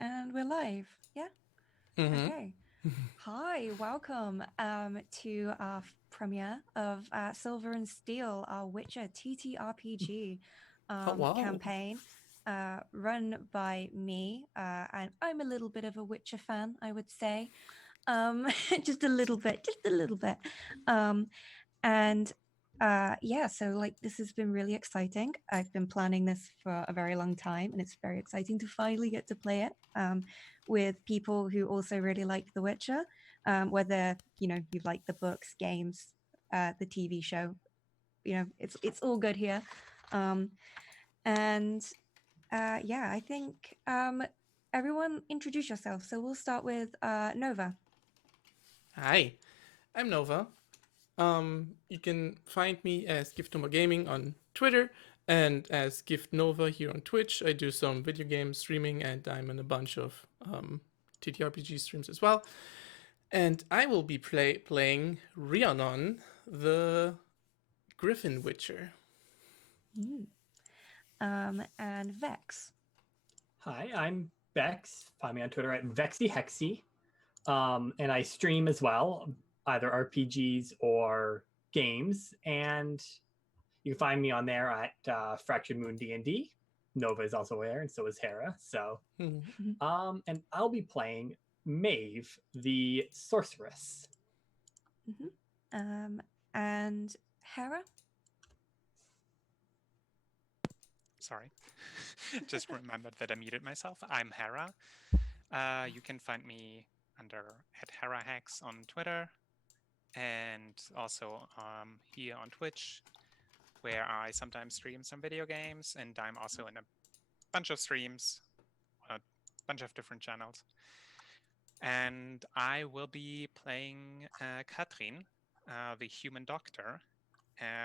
And we're live. Yeah. Mm-hmm. Okay. Hi, welcome to our premiere of Silver and Steel, our Witcher TTRPG Oh wow. campaign, run by me. And I'm a little bit of a Witcher fan, I would say. Just a little bit, just a little bit. Um, and yeah, so like this has been really exciting. I've been planning this for a very long time, and it's very exciting to finally get to play it with people who also really like The Witcher, whether you like the books, games, the TV show. It's all good here. Um, and yeah, I think everyone introduce yourself. So we'll start with Nova. Hi, I'm Nova. You can find me as Giftnova Gaming on Twitter and as Gift Nova here on Twitch. I do some video game streaming and I'm in a bunch of TTRPG streams as well. And I will be playing Rhiannon, the Griffin Witcher. Mm. And Vex. Hi, I'm Bex. Find me on Twitter at VexyHexy. And I stream as well, either RPGs or games. And you can find me on there at Fractured Moon D&D. Nova is also there, and so is Hera. So, Mm-hmm. and I'll be playing Maeve, the sorceress. And Hera. Sorry. Just remembered that I muted myself. I'm Hera. You can find me under @HeraHex on Twitter and also here on Twitch, where I sometimes stream some video games, and I'm also in a bunch of streams, a bunch of different channels. And I will be playing Katrin, the human doctor,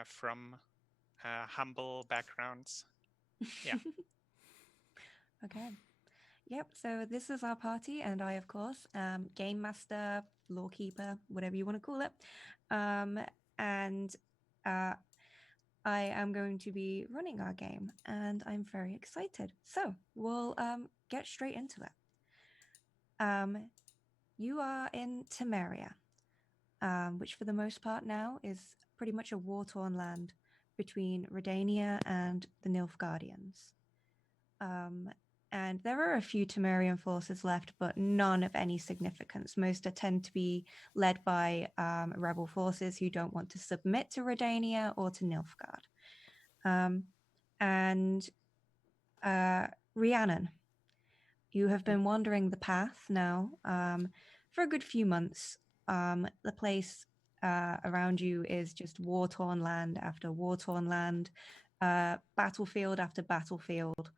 from humble backgrounds. Yeah. Okay. Yep. So this is our party, and I, of course, game master, lawkeeper, whatever you want to call it. And I am going to be running our game, and I'm very excited. So we'll get straight into it. You are in Temeria, which for the most part now is pretty much a war-torn land between Redania and the Nilfgaardians. And there are a few Temerian forces left, but none of any significance. Most tend to be led by rebel forces who don't want to submit to Redania or to Nilfgaard. And Rhiannon, you have been wandering the path now for a good few months. The place around you is just war-torn land after war-torn land, battlefield after battlefield.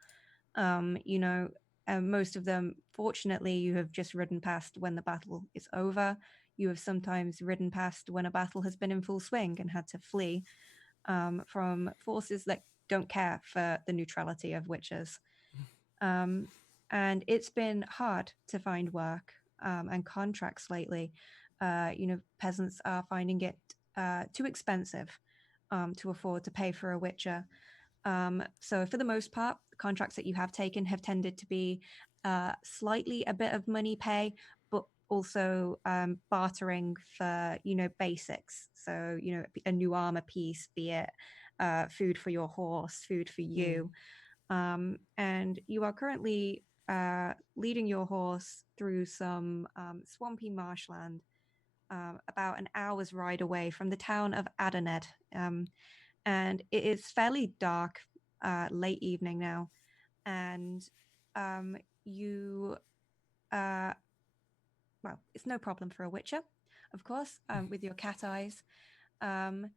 Most of them, fortunately, you have just ridden past when the battle is over. You have sometimes ridden past when a battle has been in full swing and had to flee from forces that don't care for the neutrality of witches. And it's been hard to find work and contracts lately. Peasants are finding it too expensive to afford to pay for a witcher. So for the most part, the contracts that you have taken have tended to be slightly a bit of money pay, but also bartering for, basics. So, a new armor piece, be it food for your horse, food for you. And you are currently leading your horse through some swampy marshland, about an hour's ride away from the town of Adoned. And it is fairly dark, late evening now, and you, well, it's no problem for a witcher, of course, with your cat eyes. And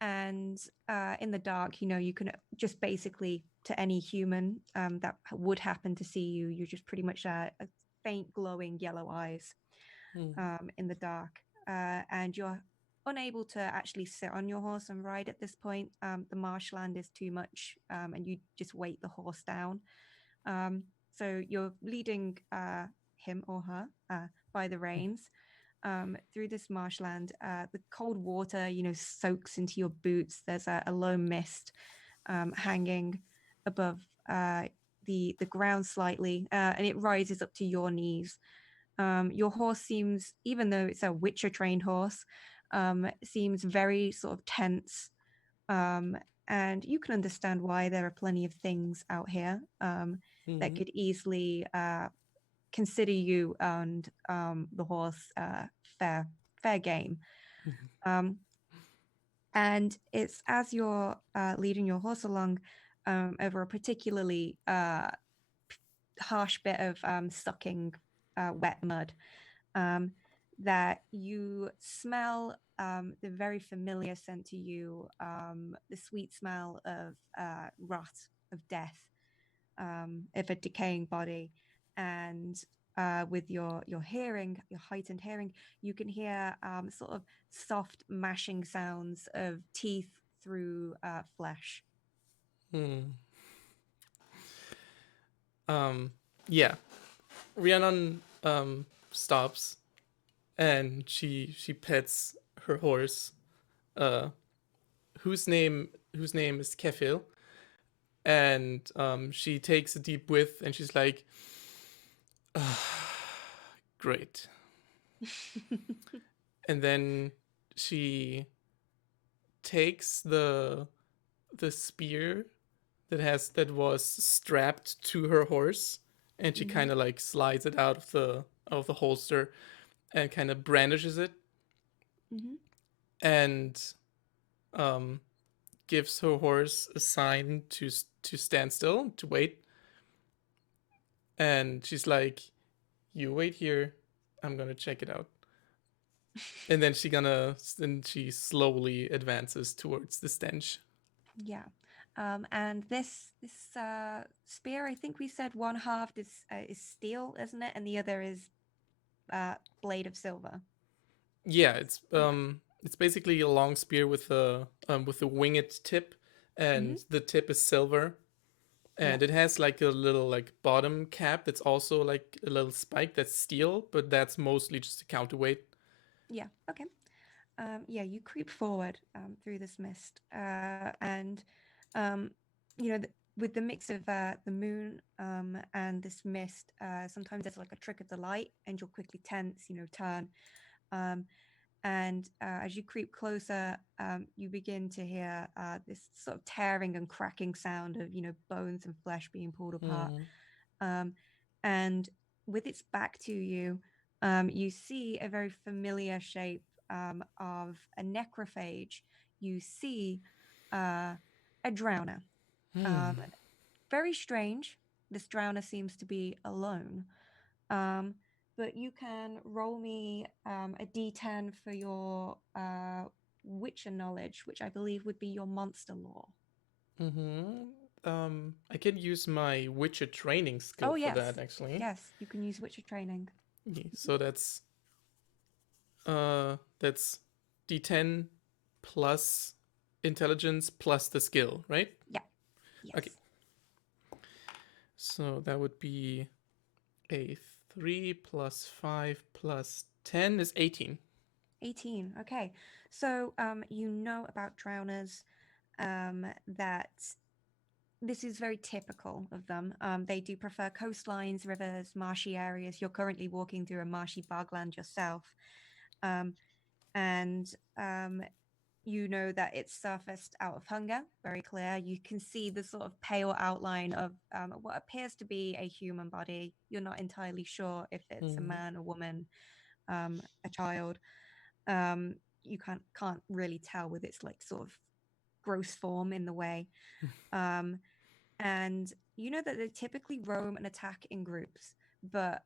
in the dark, you can just basically, to any human that would happen to see you, you're just pretty much a faint glowing yellow eyes in the dark. And you're unable to actually sit on your horse and ride at this point. The marshland is too much, and you just weight the horse down. So you're leading him or her by the reins through this marshland. The cold water, soaks into your boots. There's a low mist hanging above the ground slightly, and it rises up to your knees. Your horse seems, even though it's a Witcher trained horse, seems very sort of tense. And you can understand why. There are plenty of things out here that could easily consider you and the horse fair game. And it's as you're leading your horse along over a particularly harsh bit of sucking wet mud that you smell the very familiar scent to you, the sweet smell of rot, of death, of a decaying body. And with your hearing, your heightened hearing, you can hear sort of soft mashing sounds of teeth through flesh. Yeah. Rhiannon stops and she pets her horse, whose name is Kefil, and she takes a deep whiff and she's like, great. And then she takes the spear that was strapped to her horse, and she kind of like slides it out of the holster and kind of brandishes it, and gives her horse a sign to stand still, to wait. And she's like, "You wait here. I'm gonna check it out." And then she slowly advances towards the stench. Yeah. And this spear, I think we said one half is steel, isn't it? And the other is blade of silver. Yeah, it's basically a long spear with a winged tip, and the tip is silver, and it has like a little like bottom cap that's also like a little spike that's steel, but that's mostly just a counterweight. Yeah. Okay. Yeah, you creep forward through this mist, and with the mix of the moon and this mist, sometimes there's like a trick of the light, and you'll quickly tense, turn. And as you creep closer, you begin to hear this sort of tearing and cracking sound of, bones and flesh being pulled apart. And with its back to you, you see a very familiar shape of a necrophage. You see a drowner. Very strange. This drowner seems to be alone. But you can roll me a d10 for your Witcher knowledge, which I believe would be your monster lore. I can use my Witcher training skill for that, actually. Yes, you can use Witcher training. Okay, so that's d10 plus intelligence plus the skill, right? Yeah. Yes. Okay. So that would be a 3 plus 5 plus 10 is 18. 18. Okay. So you know about drowners, that this is very typical of them. They do prefer coastlines, rivers, marshy areas. You're currently walking through a marshy bogland yourself. And you know that it's surfaced out of hunger, very clear. You can see the sort of pale outline of what appears to be a human body. You're not entirely sure if it's a man, a woman, a child. You can't really tell with its like sort of gross form in the way. And you know that they typically roam and attack in groups, but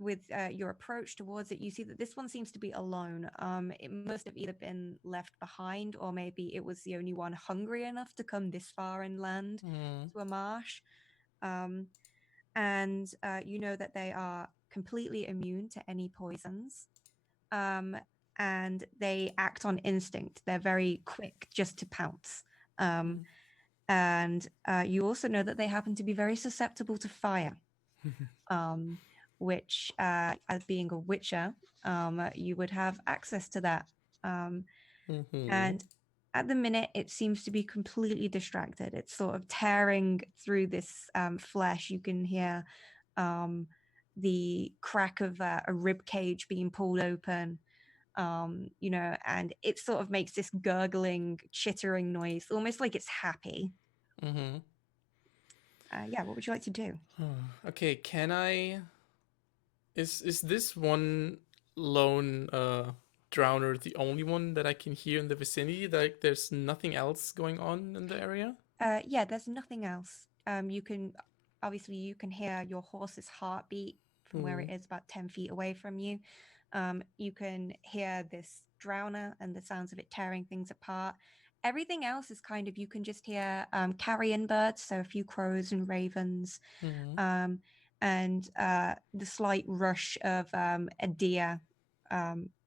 with your approach towards it, you see that this one seems to be alone. It must have either been left behind, or maybe it was the only one hungry enough to come this far inland to a marsh. And you know that they are completely immune to any poisons. And they act on instinct. They're very quick just to pounce. And you also know that they happen to be very susceptible to fire. Which, as being a Witcher, you would have access to that. And At the minute, it seems to be completely distracted. It's sort of tearing through this flesh. You can hear the crack of a rib cage being pulled open, and it sort of makes this gurgling, chittering noise, almost like it's happy. Mm-hmm. Yeah, what would you like to do? Okay, can I... Is this one lone drowner the only one that I can hear in the vicinity? Like, there's nothing else going on in the area? Yeah, there's nothing else. You can hear your horse's heartbeat from where it is about 10 feet away from you. You can hear this drowner and the sounds of it tearing things apart. Everything else is kind of, you can just hear carrion birds, so a few crows and ravens, Mm-hmm. and the slight rush of a deer,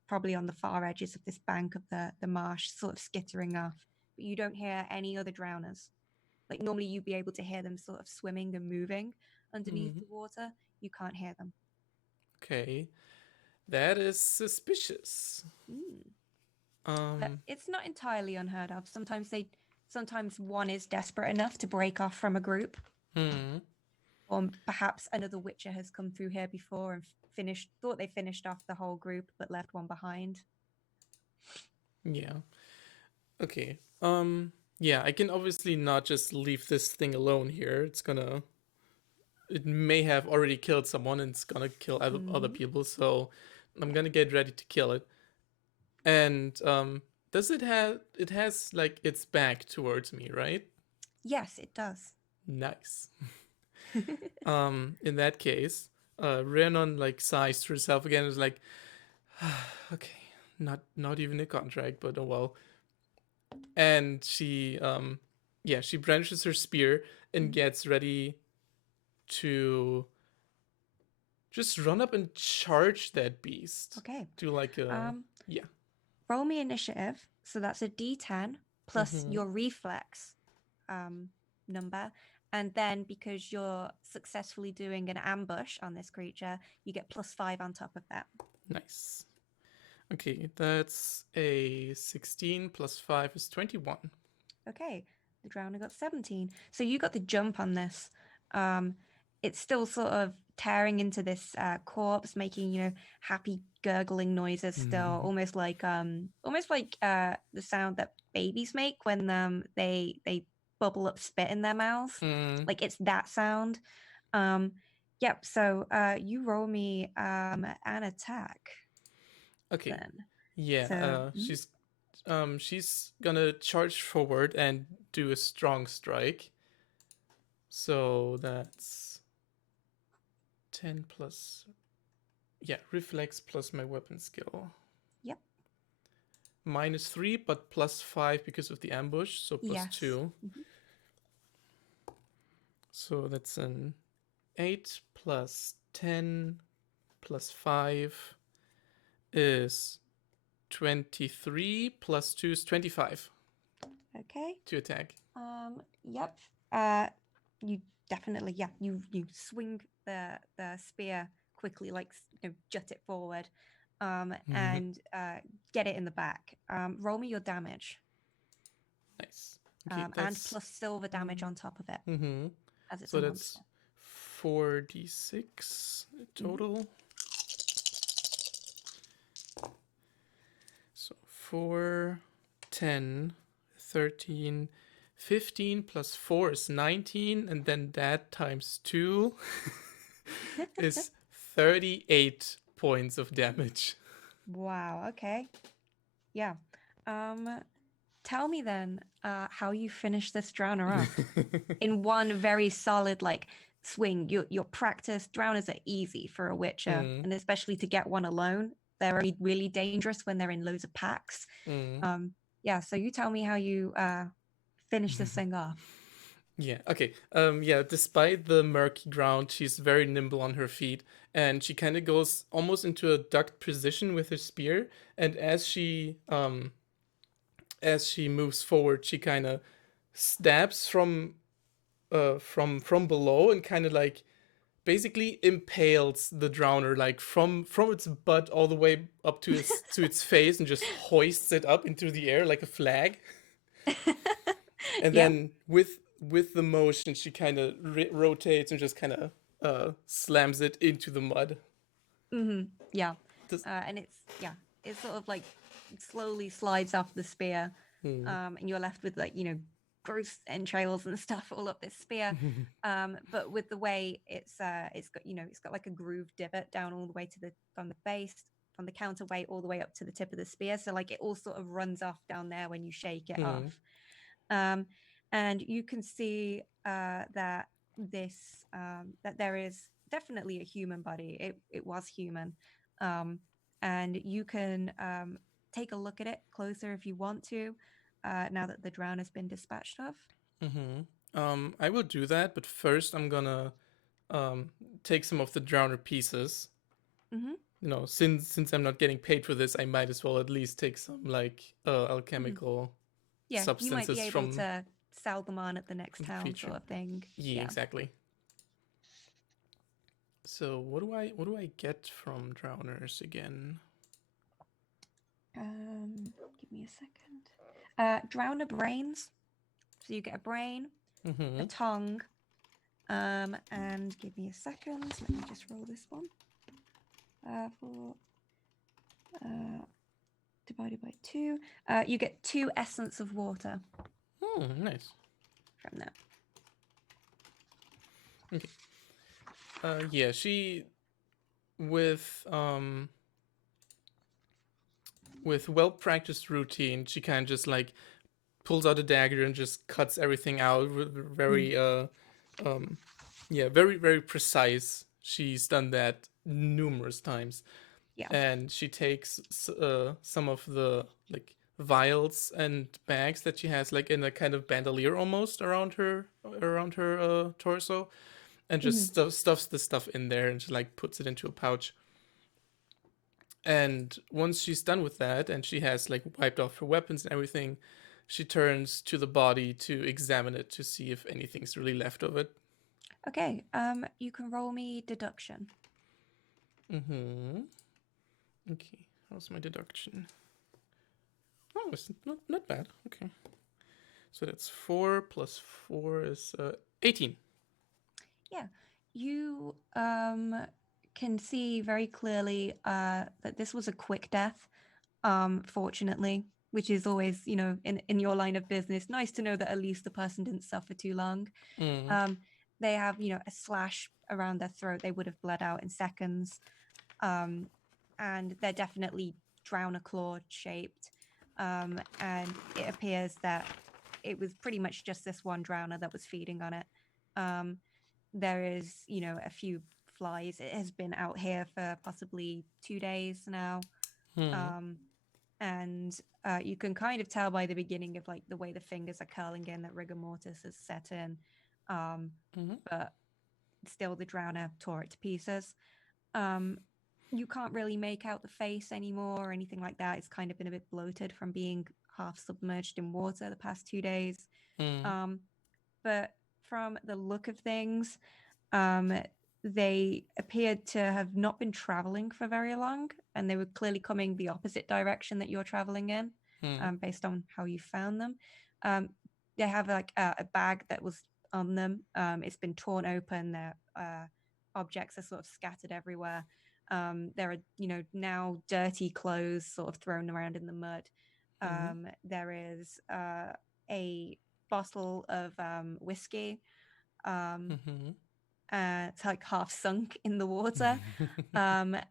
probably on the far edges of this bank of the marsh, sort of skittering off. But you don't hear any other drowners. Like normally you'd be able to hear them sort of swimming and moving underneath the water. You can't hear them. Okay, that is suspicious. But it's not entirely unheard of. Sometimes one is desperate enough to break off from a group. Or perhaps another witcher has come through here before and thought they finished off the whole group but left one behind. Yeah. Okay. Yeah, I can obviously not just leave this thing alone here. It may have already killed someone and it's gonna kill other people, so I'm gonna get ready to kill it. And it has like its back towards me, right? Yes, it does. Nice. In that case, Rhiannon like sighs to herself again and is like, okay, not even a contract, but oh well. And she brandishes her spear and gets ready to just run up and charge that beast. Okay. Do like a yeah. Roll me initiative. So that's a D10 plus your reflex number. And then because you're successfully doing an ambush on this creature, you get +5 on top of that. Nice. Okay, that's a 16 plus 5 is 21. Okay, the drowner got 17. So you got the jump on this. It's still sort of tearing into this corpse, making happy gurgling noises. Still, almost like the sound that babies make when they bubble up spit in their mouth. Like it's that sound. Yep. So you roll me an attack. Okay. Then. Yeah. So, she's gonna charge forward and do a strong strike. So that's 10 plus. Yeah, reflex plus my weapon skill. Yep. -3, but +5 because of the ambush, so +2. So that's an 8 plus 10 plus 5 is 23 plus 2 is 25. Okay. To attack. Yep. You definitely, you swing the spear quickly, like jut it forward, and get it in the back. Roll me your damage. Nice. Okay, and plus silver damage on top of it. As it's so a that's monster. 4d6 total. So 4, 10, 13, 15 plus 4 is 19, and then that times 2 is 38 points of damage. Wow, okay. Yeah. Tell me then how you finish this drowner off in one very solid swing. You're practiced. Drowners are easy for a witcher, and especially to get one alone. They're only really dangerous when they're in loads of packs. So you tell me how you finish this thing off. Yeah, okay. Despite the murky ground, she's very nimble on her feet, and she kind of goes almost into a ducked position with her spear, and as she moves forward, she kind of stabs from below and kind of like basically impales the drowner from its butt all the way up to its face and just hoists it up into the air like a flag. And Yeah. then with the motion, she kind of rotates and just kind of slams it into the mud. Yeah. Does, And it's sort of like slowly slides off the spear, hmm. and you're left with like gross entrails and stuff all up this spear. But with the way it's got it's got like a grooved divot down all the way to the from the base from the counterweight all the way up to the tip of the spear, so like it all sort of runs off down there when you shake it off. And you can see that that there is definitely a human body. It was human, and you can take a look at it closer if you want to. Now that the drown has been dispatched of. I will do that, but first I'm gonna take some of the drowner pieces. Since I'm not getting paid for this, I might as well at least take some like alchemical Yeah, you might be substances able from to sell them on at the next town, future. sort of thing. Yeah, exactly. So what do I get from drowners again? Give me a second. Drowner brains. So you get a brain, a tongue, and give me a second. Let me just roll this one. Divided by 2. You get 2 essence of water. Oh, nice. From that. Okay. Yeah, she with well-practiced routine, she kind of just like pulls out a dagger and just cuts everything out. Very very very precise. She's done that numerous times. Yeah. And she takes some of the like vials and bags that she has like in a kind of bandolier almost around her torso, and just stuffs the stuff in there and she like puts it into a pouch. And once she's done with that and she has like wiped off her weapons and everything, she turns to the body to examine it to see if anything's really left of it. Okay. You can roll me deduction. Okay. How's my deduction? Oh, it's not bad. Okay. So that's 4 plus 4 is 18. Yeah. You can see very clearly that this was a quick death, fortunately, which is always, in your line of business, nice to know that at least the person didn't suffer too long. They have, a slash around their throat. They would have bled out in seconds. And they're definitely drowner claw shaped. And it appears that it was pretty much just this one drowner that was feeding on it. There is, a few flies. It has been out here for possibly 2 days now. And you can kind of tell by the beginning of like the way the fingers are curling in that rigor mortis has set in. But still the drowner tore it to pieces. You can't really make out the face anymore or anything like that. It's kind of been a bit bloated from being half submerged in water the past 2 days. But from the look of things, they appeared to have not been traveling for very long, and they were clearly coming the opposite direction that you're traveling in, based on how you found them. They have like a bag that was on them. It's been torn open. Their objects are sort of scattered everywhere. There are, now dirty clothes sort of thrown around in the mud. There is a bottle of whiskey. It's like half sunk in the water. There's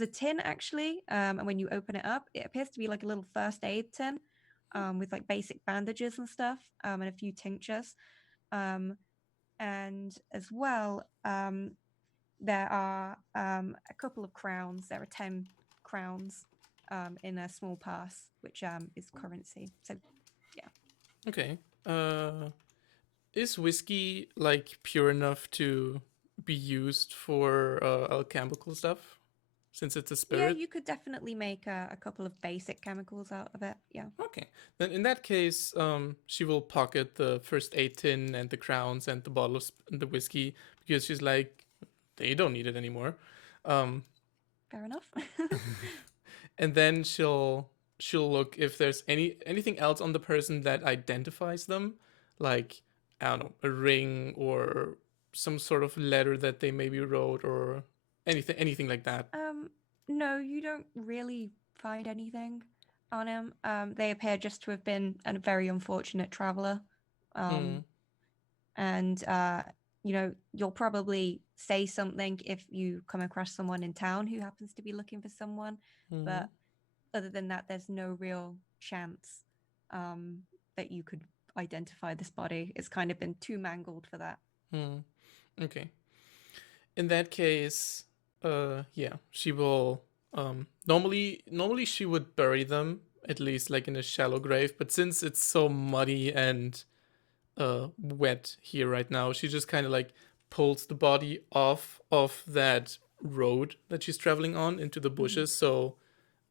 a tin actually, and when you open it up, it appears to be like a little first aid tin with like basic bandages and stuff, and a few tinctures. And as well, there are a couple of crowns. There are 10 crowns in a small purse, which is currency. So, yeah. Okay. Is whiskey like pure enough to be used for alchemical stuff, since it's a spirit? Yeah, you could definitely make a couple of basic chemicals out of it. Yeah. Okay. Then in that case, she will pocket the first aid tin and the crowns and the bottle of the whiskey, because she's like, they don't need it anymore. Fair enough. And then she'll she'll look if there's anything else on the person that identifies them, like, I don't know, a ring or some sort of letter that they maybe wrote or anything like that. No, you don't really find anything on him. They appear just to have been a very unfortunate traveler. Mm, And you'll probably say something if you come across someone in town who happens to be looking for someone, but other than that, there's no real chance that you could identify this body. It's kind of been too mangled for that. Okay. In that case, yeah, she will. Normally she would bury them at least like in a shallow grave, but since it's so muddy and wet here right now, she just kind of like pulls the body off of that road that she's traveling on into the bushes, so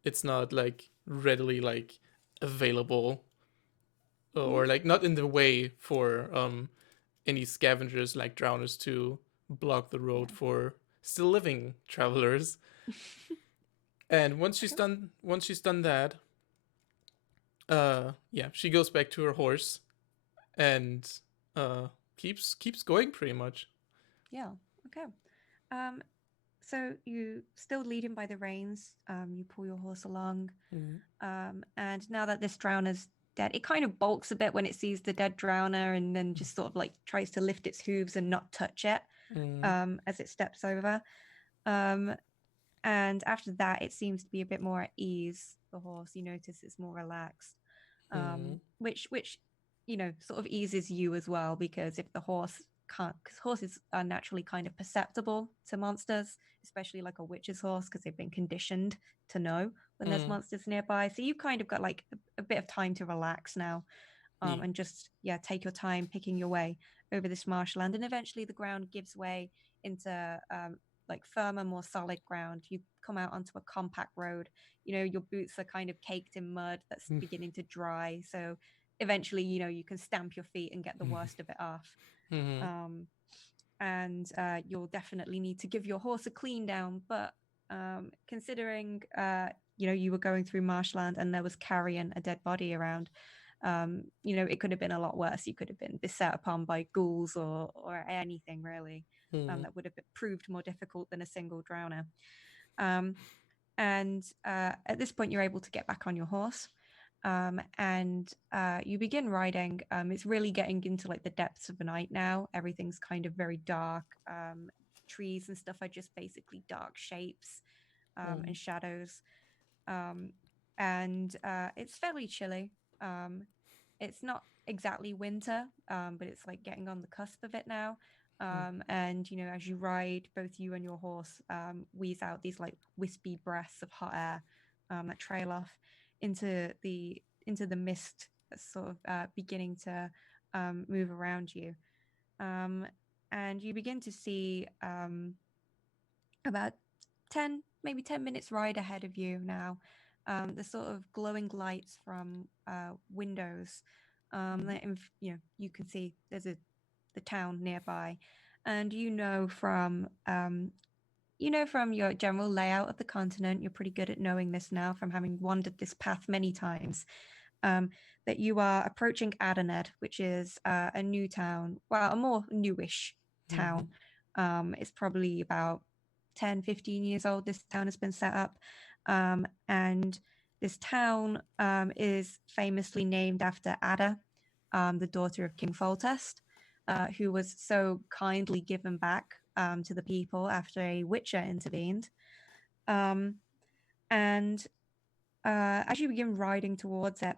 it's not like readily like available or like not in the way for any scavengers like drowners to block the road Yeah. for still living travelers. And once she's done that, yeah, she goes back to her horse and keeps going pretty much. Yeah. Okay. So you still lead him by the reins. You pull your horse along. And now that this drowner's dead, it kind of balks a bit when it sees the dead drowner and then just sort of like tries to lift its hooves and not touch it as it steps over. And after that, it seems to be a bit more at ease. The horse, you notice it's more relaxed, which sort of eases you as well, because if the horse can't, because horses are naturally kind of perceptible to monsters, especially like a witch's horse, because they've been conditioned to know when there's monsters nearby. So you kind of got like a bit of time to relax now, and just take your time picking your way over this marshland, and eventually the ground gives way into like firmer, more solid ground. You come out onto a compact road. Your boots are kind of caked in mud that's beginning to dry, so eventually you can stamp your feet and get the worst of it off. And you'll definitely need to give your horse a clean down, but considering you were going through marshland and there was carrion, a dead body around, it could have been a lot worse. You could have been beset upon by ghouls or anything really, that would have proved more difficult than a single drowner. And at this point, you're able to get back on your horse, and you begin riding. It's really getting into like the depths of the night now. Everything's kind of very dark. Trees and stuff are just basically dark shapes and shadows. And it's fairly chilly. It's not exactly winter, but it's like getting on the cusp of it now. And as you ride, both you and your horse wheeze out these like wispy breaths of hot air that trail off into the mist that's sort of beginning to move around you. And you begin to see about 10 minutes ride ahead of you now, the sort of glowing lights from windows that you can see there's the town nearby, and from from your general layout of the continent, you're pretty good at knowing this now from having wandered this path many times, that you are approaching Adened, which is a new town, well, a more newish town. It's probably about 10-15 years old. This town has been set up, and this town is famously named after Ada, the daughter of King Foltest, who was so kindly given back to the people after a witcher intervened. And as you begin riding towards it,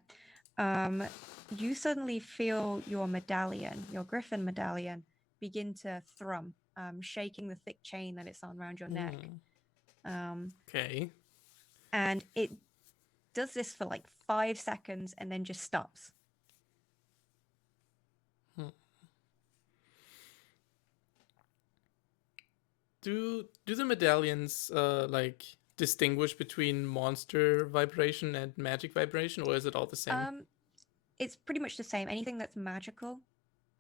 you suddenly feel your medallion, your griffin medallion, begin to thrum, shaking the thick chain that it's on around your neck. Okay. And it does this for like 5 seconds and then just stops. Do the medallions like distinguish between monster vibration and magic vibration, or is it all the same? It's pretty much the same. Anything that's magical,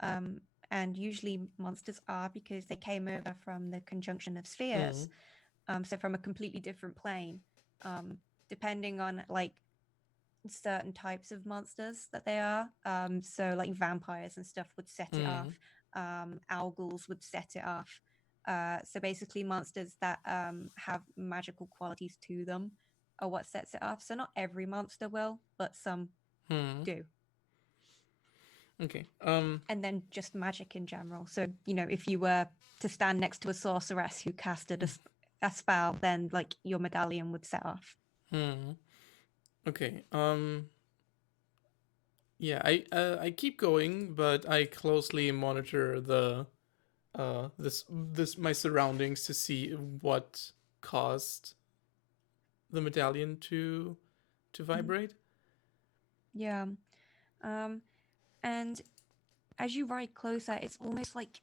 and usually monsters are, because they came over from the conjunction of spheres, so from a completely different plane. Depending on like certain types of monsters that they are. So like vampires and stuff would set it off. Owls would set it off. So basically monsters that have magical qualities to them are what sets it off. So not every monster will, but some do. Okay. And then just magic in general. So, you know, if you were to stand next to a sorceress who casted a spell, then like your medallion would set off. Okay. Yeah, I keep going, but I closely monitor the this my surroundings to see what caused the medallion to vibrate. Yeah. And as you ride closer, it's almost like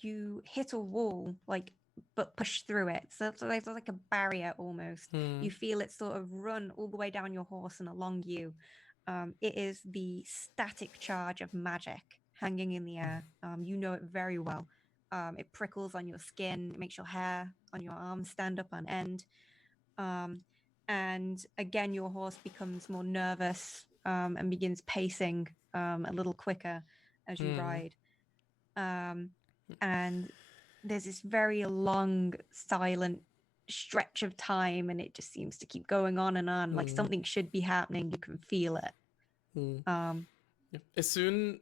you hit a wall, like but push through it. So there's like a barrier almost. You feel it sort of run all the way down your horse and along you. It is the static charge of magic hanging in the air. You know it very well. It prickles on your skin, it makes your hair on your arms stand up on end. And again, your horse becomes more nervous and begins pacing a little quicker as you ride. And there's this very long, silent stretch of time, and it just seems to keep going on and on. Like something should be happening. You can feel it. As soon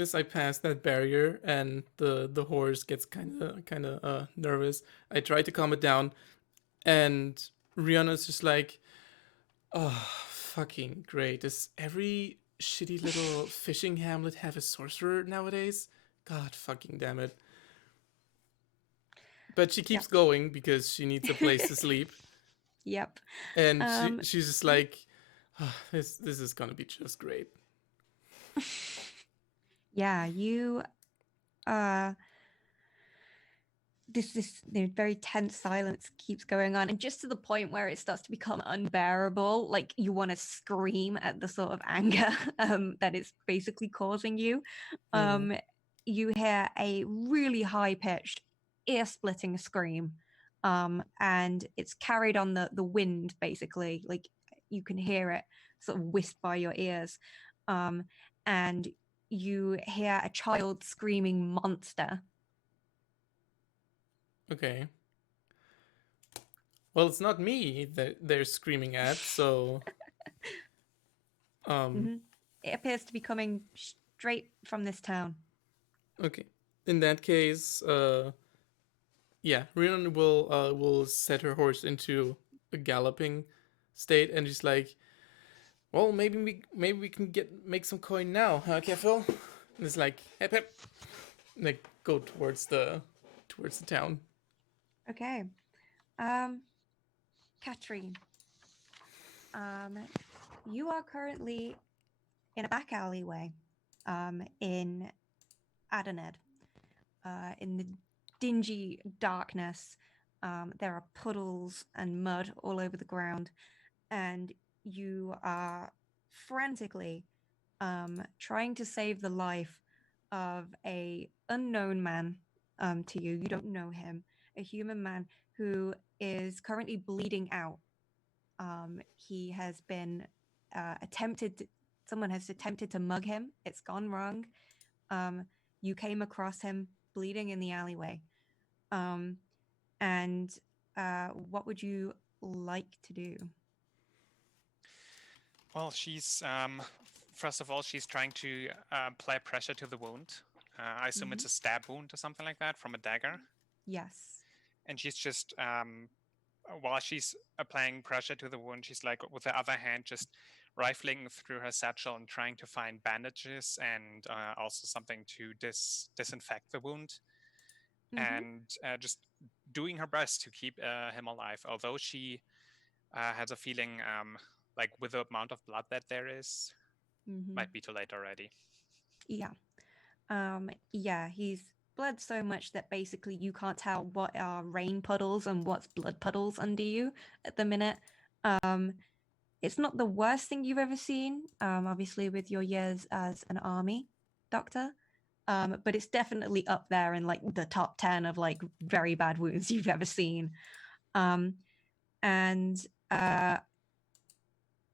as I pass that barrier and the horse gets kind of nervous, I try to calm it down, and Rihanna's just like, "Oh, fucking great! Does every shitty little fishing hamlet have a sorcerer nowadays? God fucking damn it!" But she keeps going because she needs a place to sleep. Yep. And she's just like, oh, this is gonna be just great. Yeah, you this very tense silence keeps going on, and just to the point where it starts to become unbearable. Like you want to scream at the sort of anger that it's basically causing you. You hear a really high-pitched, ear-splitting scream, and it's carried on the wind, basically. Like you can hear it sort of whisk by your ears, and you hear a child screaming monster. Okay. Well, it's not me that they're screaming at, so It appears to be coming straight from this town. Okay. In that case, yeah, Rion will set her horse into a galloping state, and she's like, well, maybe we can make some coin now, huh, Kefil? And it's like, hep hep. And they go towards the town. Okay. Katrine. You are currently in a back alleyway in Adened. In the dingy darkness, there are puddles and mud all over the ground, and you are frantically trying to save the life of a unknown man to you. You don't know him, a human man who is currently bleeding out. He has been someone has attempted to mug him. It's gone wrong. You came across him bleeding in the alleyway. And what would you like to do? Well, she's first of all, she's trying to apply pressure to the wound. I assume it's a stab wound or something like that from a dagger. Yes. And she's just while she's applying pressure to the wound, she's like with the other hand just rifling through her satchel and trying to find bandages and also something to disinfect the wound, and just doing her best to keep him alive. Although she has a feeling like with the amount of blood that there is, might be too late already. Yeah. Yeah, he's bled so much that basically you can't tell what are rain puddles and what's blood puddles under you at the minute. It's not the worst thing you've ever seen, obviously with your years as an army doctor, but it's definitely up there in like the top 10 of like very bad wounds you've ever seen. And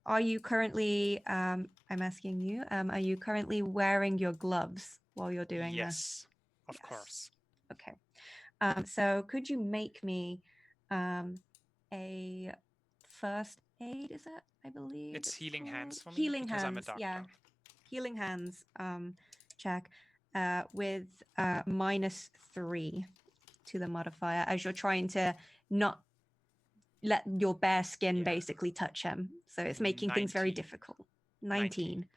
are you currently, I'm asking you, are you currently wearing your gloves while you're doing this? Yes, of Yes. course. Okay. So could you make me a first aid, is it? I believe It's healing hands called? for me Healing because I'm a hands, doctor. yeah. Healing hands check with -3 to the modifier as you're trying to not let your bare skin Yeah. basically touch him. So it's making things very 19. difficult. 19.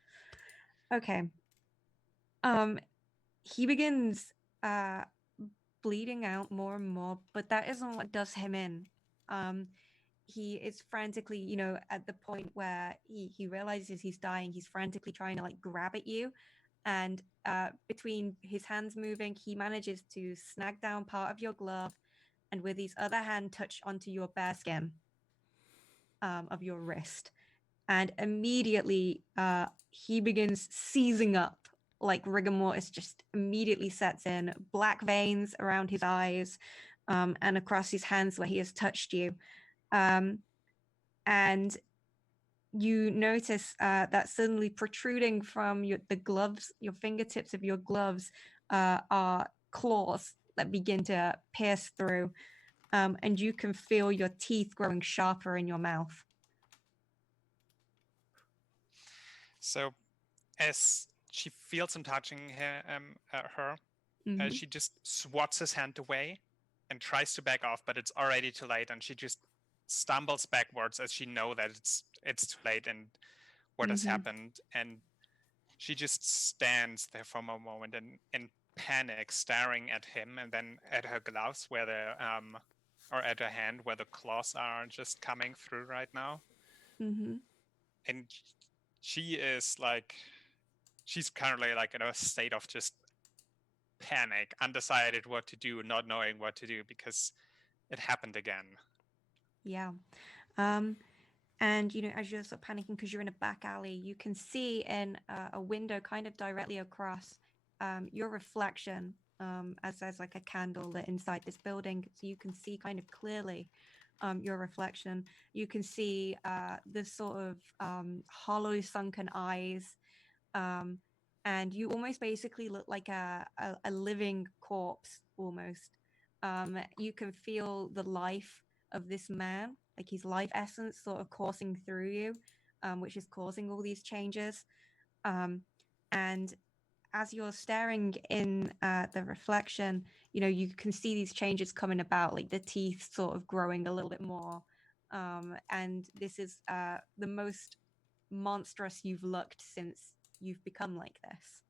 Okay. He begins bleeding out more and more, but that isn't what does him in. He is frantically, you know, at the point where he realizes he's dying, he's frantically trying to like grab at you. And between his hands moving, he manages to snag down part of your glove and with his other hand touch onto your bare skin of your wrist. And immediately he begins seizing up, like rigor mortis just immediately sets in, black veins around his eyes and across his hands where he has touched you. And you notice that suddenly protruding from the gloves, your fingertips of your gloves, are claws that begin to pierce through, and you can feel your teeth growing sharper in your mouth. So as she feels him touching her, she just swats his hand away and tries to back off, but it's already too late, and she just stumbles backwards as she knows that it's too late and what has happened, and she just stands there for a moment in panic, staring at him and then at her gloves where the or at her hand where the claws are just coming through right now. And she is like, she's currently like in a state of just panic, undecided what to do, not knowing what to do because it happened again. Yeah. And, you know, as you're sort of panicking because you're in a back alley, you can see in a window kind of directly across your reflection as there's like a candle lit inside this building. So you can see kind of clearly your reflection. You can see the sort of hollow sunken eyes. And you almost basically look like a living corpse almost. You can feel the life of this man, like his life essence sort of coursing through you, which is causing all these changes. And as you're staring in the reflection, you know, you can see these changes coming about, like the teeth sort of growing a little bit more. And this is the most monstrous you've looked since you've become like this.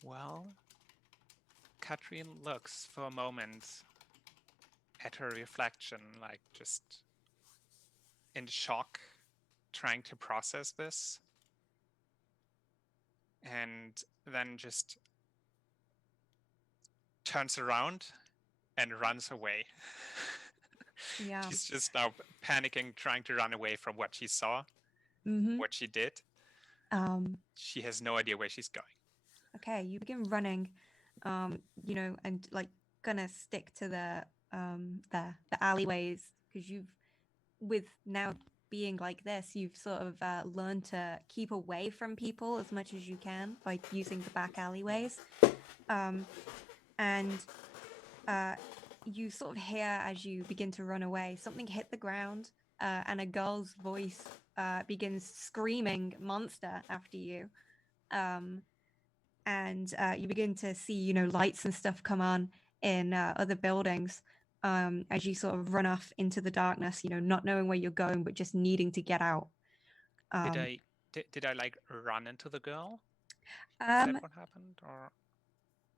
Well, Katrin looks for a moment at her reflection, like just in shock, trying to process this. And then just turns around and runs away. Yeah. She's just now panicking, trying to run away from what she saw, what she did. She has no idea where she's going. Okay, you begin running, you know, and like gonna stick to the alleyways because with now being like this, you've sort of learned to keep away from people as much as you can by using the back alleyways. And you sort of hear as you begin to run away, something hit the ground, and a girl's voice begins screaming "monster" after you. And you begin to see, you know, lights and stuff come on in other buildings as you sort of run off into the darkness, you know, not knowing where you're going, but just needing to get out. Did I like run into the girl? Is that what happened? Or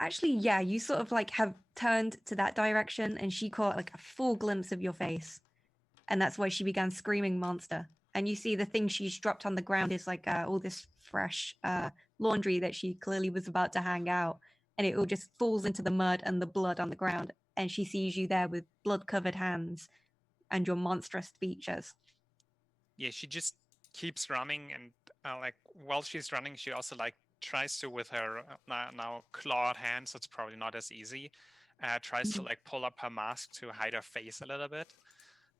actually, yeah, you sort of like have turned to that direction and she caught like a full glimpse of your face. And that's why she began screaming "monster." And you see the thing she's dropped on the ground is like all this fresh laundry that she clearly was about to hang out. And it all just falls into the mud and the blood on the ground. And she sees you there with blood covered hands and your monstrous features. yeah, she just keeps running, and like while she's running, she also like tries to, with her now clawed hands, it's probably not as easy, tries to like pull up her mask to hide her face a little bit.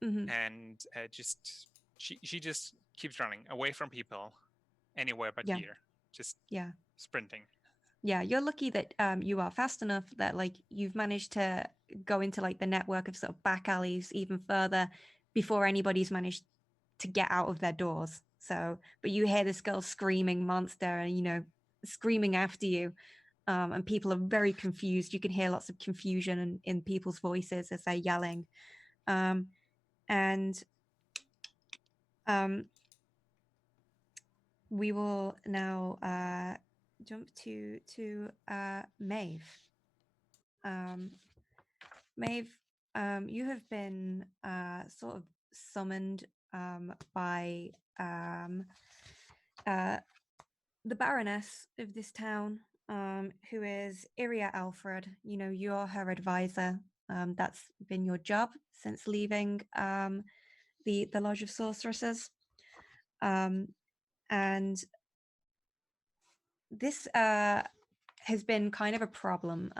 and just she just keeps running away from people, anywhere but Yeah. here, just Yeah. sprinting. Yeah, you're lucky that you are fast enough that like you've managed to go into like the network of sort of back alleys even further before anybody's managed to get out of their doors. So, but you hear this girl screaming monster and, you know, screaming after you. And people are very confused. You can hear lots of confusion in people's voices as they're yelling. And we will now jump to Maeve. Maeve, you have been sort of summoned by the Baroness of this town, who is Iria Alfred. You know, you're her advisor. That's been your job since leaving the Lodge of Sorceresses. And this has been kind of a problem.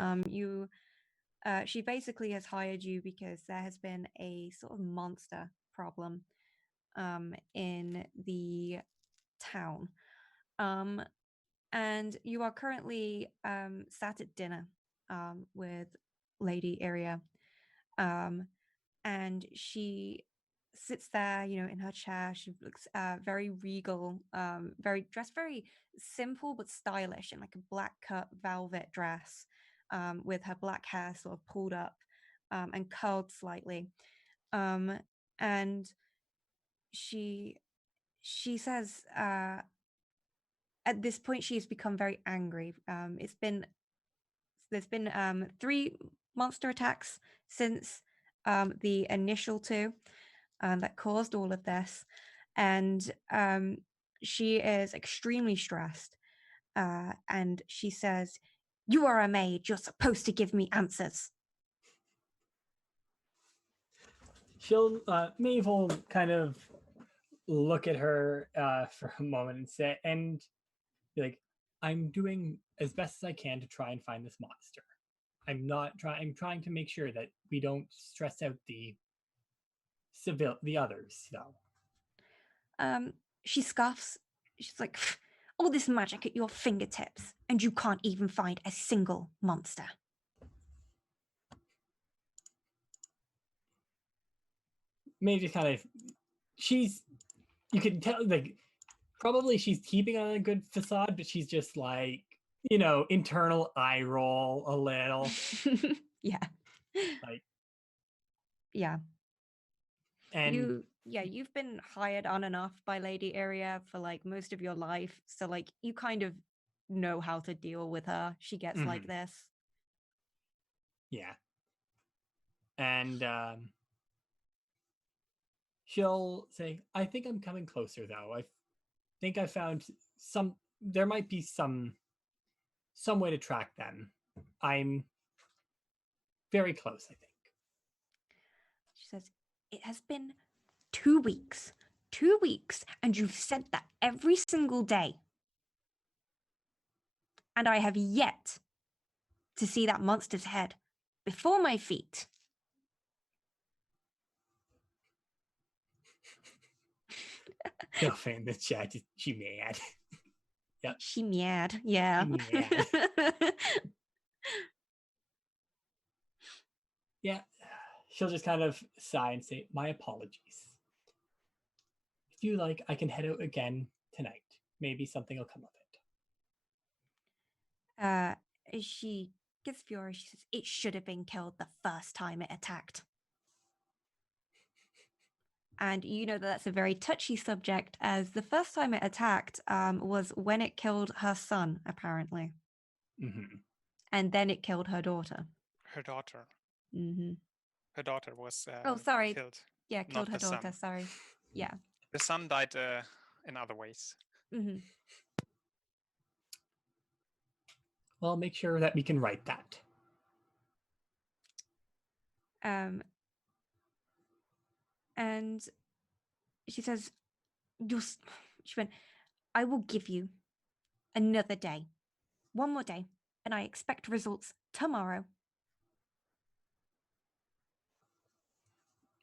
She basically has hired you because there has been a sort of monster problem in the town. And you are currently sat at dinner with Lady Iria. And she sits there, you know, in her chair. She looks very regal, very dressed, very simple but stylish in like a black cut velvet dress, with her black hair sort of pulled up and curled slightly. And she says at this point she's become very angry. There's been 3 monster attacks since the initial 2 that caused all of this, and she is extremely stressed. And she says, "You are a maid. You're supposed to give me answers." She'll Maeve will kind of look at her for a moment and say, and be like, "I'm doing as best as I can to try and find this monster. I'm trying to make sure that we don't stress out the others, though." She scoffs. She's like, "All this magic at your fingertips, and you can't even find a single monster." Maeve just kind of, you can tell, like, probably she's keeping on a good facade, but she's just like, internal eye roll a little. Yeah. Like, yeah. and you've been hired on and off by Lady Iria for like most of your life, so like you kind of know how to deal with her. She gets like this. Yeah. And she'll say, "I think I'm coming closer, though. I think I found there might be some way to track them. I'm very close, I think." She says, "It has been 2 weeks. 2 weeks, and you've said that every single day. And I have yet to see that monster's head before my feet." Nothing in the chat. She mad. Yep. She mad. Yeah. She mad. Yeah. She'll just kind of sigh and say, "My apologies. If you like, I can head out again tonight. Maybe something will come of it." She gets furious. She says, "It should have been killed the first time it attacked." And you know that's a very touchy subject, as the first time it attacked was when it killed her son, apparently. Mm-hmm. And then it killed her daughter. Her daughter. Mm-hmm. Her daughter was sorry. killed. Yeah, killed her daughter. Son. Sorry. Yeah. The son died in other ways. Mm-hmm. Well, make sure that we can write that. And she says, she went, "I will give you another day. One more day. And I expect results tomorrow."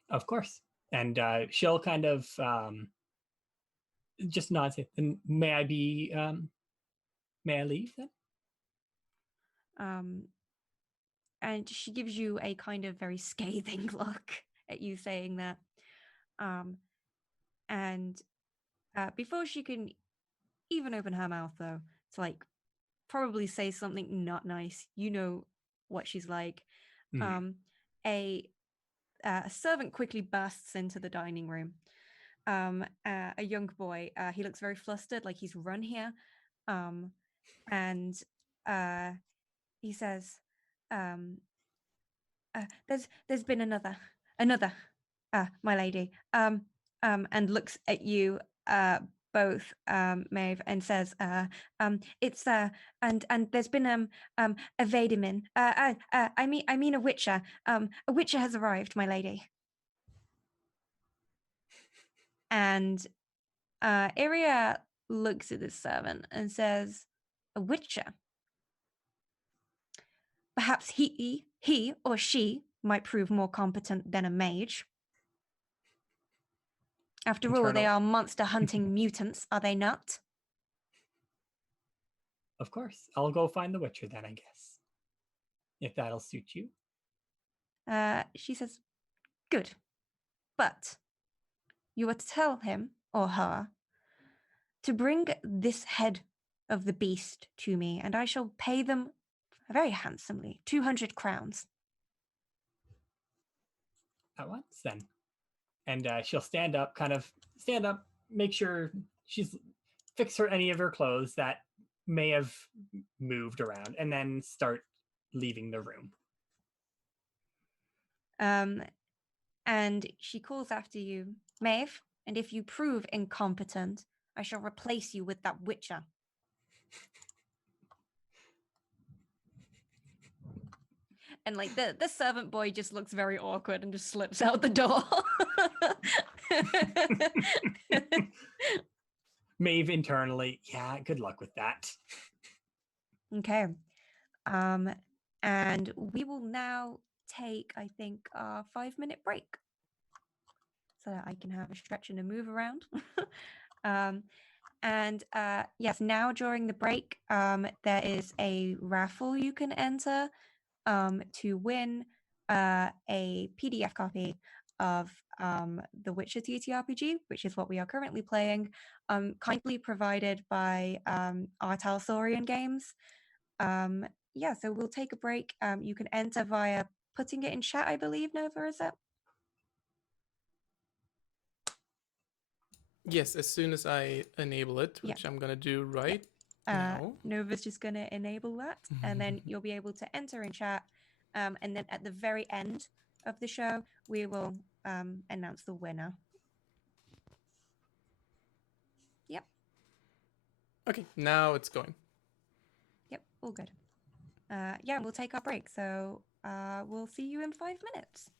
Of course. And she'll kind of just nod. Say, may I leave then? And she gives you a kind of very scathing look at you saying that. And before she can even open her mouth, though, to like probably say something not nice, you know what she's like. A servant quickly bursts into the dining room. A young boy. He looks very flustered, like he's run here. And he says, "There's been another, my lady." And looks at you, both, Maeve, and says, "It's and there's been a Vadamin. I mean a Witcher. A Witcher has arrived, my lady." And Iria looks at this servant and says, "A Witcher? Perhaps he or she might prove more competent than a mage. After all, they are monster hunting mutants, are they not?" Of course. I'll go find the Witcher then, I guess. If that'll suit you. She says, "Good. But you are to tell him or her to bring this head of the beast to me, and I shall pay them very handsomely, 200 crowns. At once then. And she'll stand up, make sure she's fix any of her clothes that may have moved around, and then start leaving the room. And she calls after you, "Maeve, and if you prove incompetent, I shall replace you with that Witcher." And like the servant boy just looks very awkward and just slips out the door. Maeve internally, yeah, good luck with that. Okay. And we will now take, I think, a 5-minute break so that I can have a stretch and a move around. And yes, now during the break, there is a raffle you can enter to win a PDF copy of the Witcher TTRPG, which is what we are currently playing, kindly provided by Artal Saurian Games. Yeah, so we'll take a break. You can enter via putting it in chat, I believe, Nova, is it? Yes, as soon as I enable it, which I'm gonna do right now. Nova's just gonna enable that, and then you'll be able to enter in chat. And then at the very end of the show, we will announce the winner. Yep. Okay, now it's going. Yep, all good. Yeah, we'll take our break. So we'll see you in 5 minutes.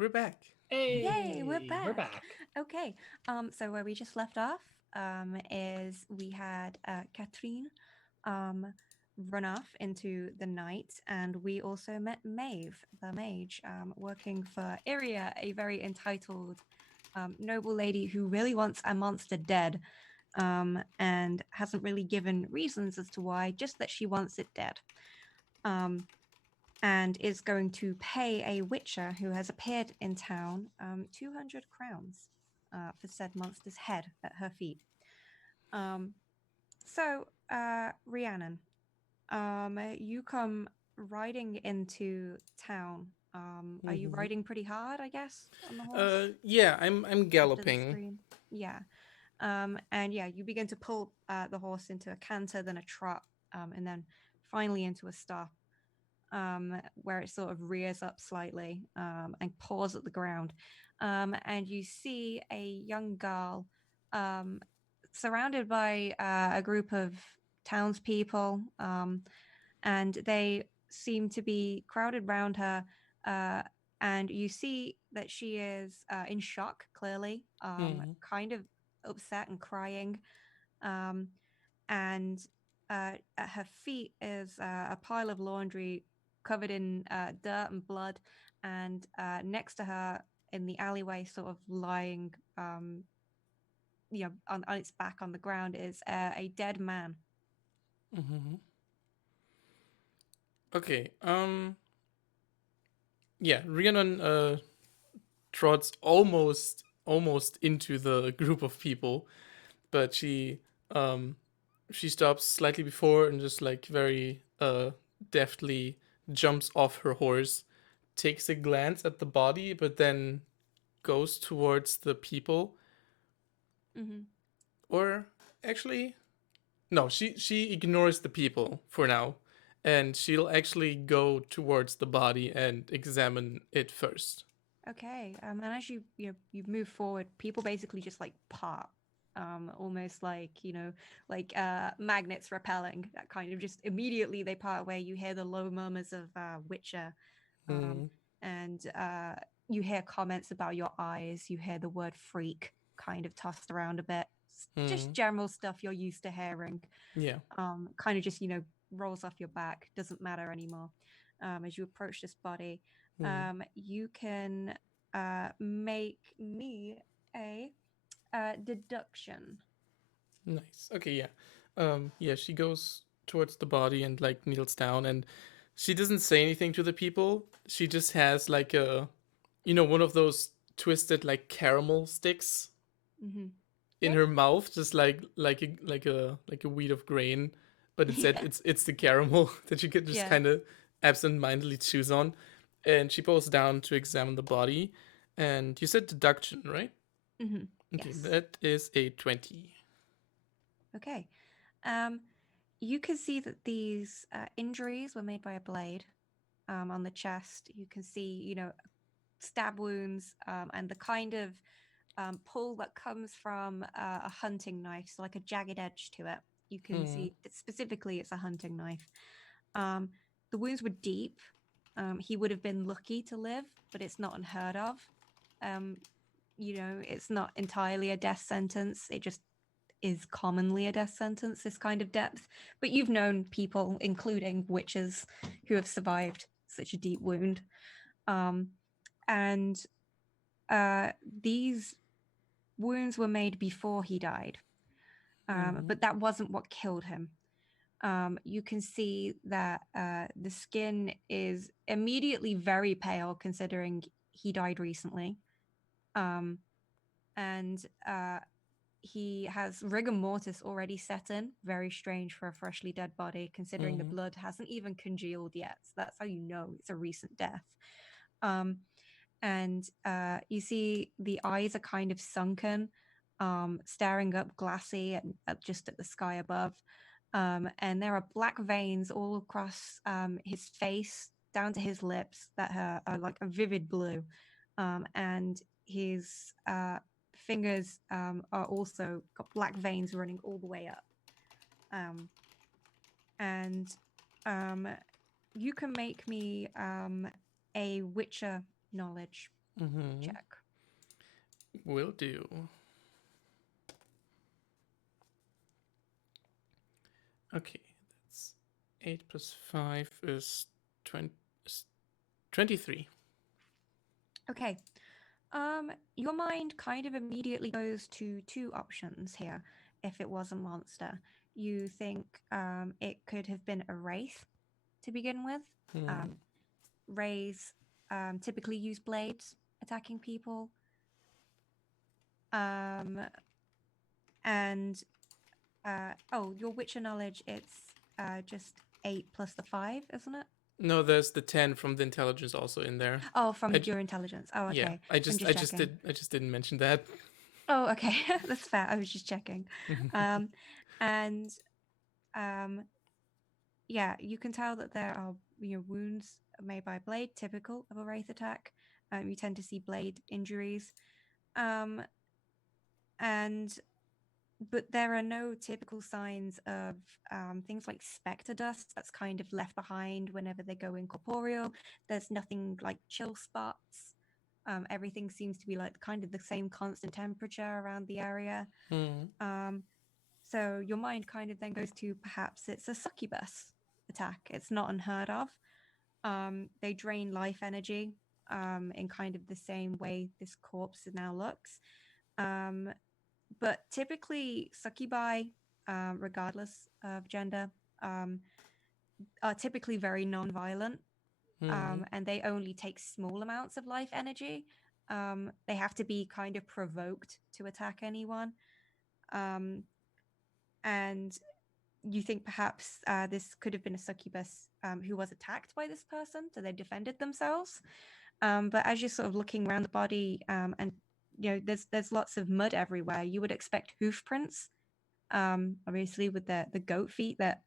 we're back. Hey, Yay, we're We're back. back. Okay. So where we just left off is we had Katrine run off into the night, and we also met Maeve, the mage, working for Iria, a very entitled noble lady who really wants a monster dead, and hasn't really given reasons as to why, just that she wants it dead. And is going to pay a witcher who has appeared in town 200 crowns for said monster's head at her feet. So, Rhiannon, you come riding into town. Are you riding pretty hard, I guess, on the horse? Yeah, I'm After the galloping. scream? Yeah. And yeah, you begin to pull the horse into a canter, then a trot, and then finally into a stop. Where it sort of rears up slightly and paws at the ground. And you see a young girl surrounded by a group of townspeople, and they seem to be crowded around her. And you see that she is in shock, clearly, kind of upset and crying. Um, and at her feet is a pile of laundry covered in dirt and blood, and next to her in the alleyway, sort of lying, on its back on the ground, is a dead man. Okay. Yeah, Rhiannon trots almost into the group of people, but she stops slightly before and just like very deftly jumps off her horse, takes a glance at the body, but then goes towards the people. Mm-hmm. Or actually, no, she ignores the people for now, and she'll actually go towards the body and examine it first. Okay. And as you move forward, people basically just like pop, almost like like magnets repelling. That kind of just immediately they part away. You hear the low murmurs of Witcher, um, and you hear comments about your eyes. You hear the word freak kind of tossed around a bit. Just general stuff you're used to hearing. Yeah. Kind of just rolls off your back. Doesn't matter anymore. As you approach this body, you can make me a deduction. Nice. Okay, yeah. Yeah, she goes towards the body and like kneels down, and she doesn't say anything to the people. She just has like one of those twisted like caramel sticks Mm-hmm. in Yeah. her mouth, just like a weed of grain, but instead Yeah. it's the caramel that you could just Yeah. kind of absent-mindedly chews on. And she pulls down to examine the body. And you said deduction, right? Mm-hmm. Okay, Yes. that is a 20. Okay. You can see that these injuries were made by a blade on the chest. You can see, stab wounds and the kind of pull that comes from a hunting knife, so like a jagged edge to it. You can see that specifically it's a hunting knife. The wounds were deep. He would have been lucky to live, but it's not unheard of. It's not entirely a death sentence. It just is commonly a death sentence, this kind of depth. But you've known people, including witches, who have survived such a deep wound. And these wounds were made before he died. But that wasn't what killed him. You can see that the skin is immediately very pale, considering he died recently. And he has rigor mortis already set in. Very strange for a freshly dead body, considering the blood hasn't even congealed yet. So that's how you know it's a recent death. And you see the eyes are kind of sunken, staring up glassy just at the sky above. And there are black veins all across his face, down to his lips, that are like a vivid blue. And his fingers are also got black veins running all the way up. And you can make me a Witcher knowledge Mm-hmm. check. Will do. Okay, that's 8 plus 5 is 23. Okay. Your mind kind of immediately goes to two options here. If it was a monster, you think it could have been a wraith to begin with. Wraiths typically use blades attacking people. And your Witcher knowledge, it's just 8 plus the 5, isn't it? No, there's the 10 from the intelligence also in there. Oh, from your intelligence. Oh, okay. Yeah, I just didn't mention that. Oh, okay. That's fair. I was just checking. And yeah, you can tell that there are wounds made by blade, typical of a wraith attack. You tend to see blade injuries. But there are no typical signs of things like specter dust that's kind of left behind whenever they go incorporeal. There's nothing like chill spots. Everything seems to be like kind of the same constant temperature around the area. So your mind kind of then goes to perhaps it's a succubus attack. It's not unheard of. They drain life energy in kind of the same way this corpse now looks. But typically, succubi, regardless of gender, are typically very non-violent, and they only take small amounts of life energy. They have to be kind of provoked to attack anyone. And you think perhaps this could have been a succubus who was attacked by this person, so they defended themselves. But as you're sort of looking around the body, and there's lots of mud everywhere, you would expect hoof prints, obviously with the goat feet that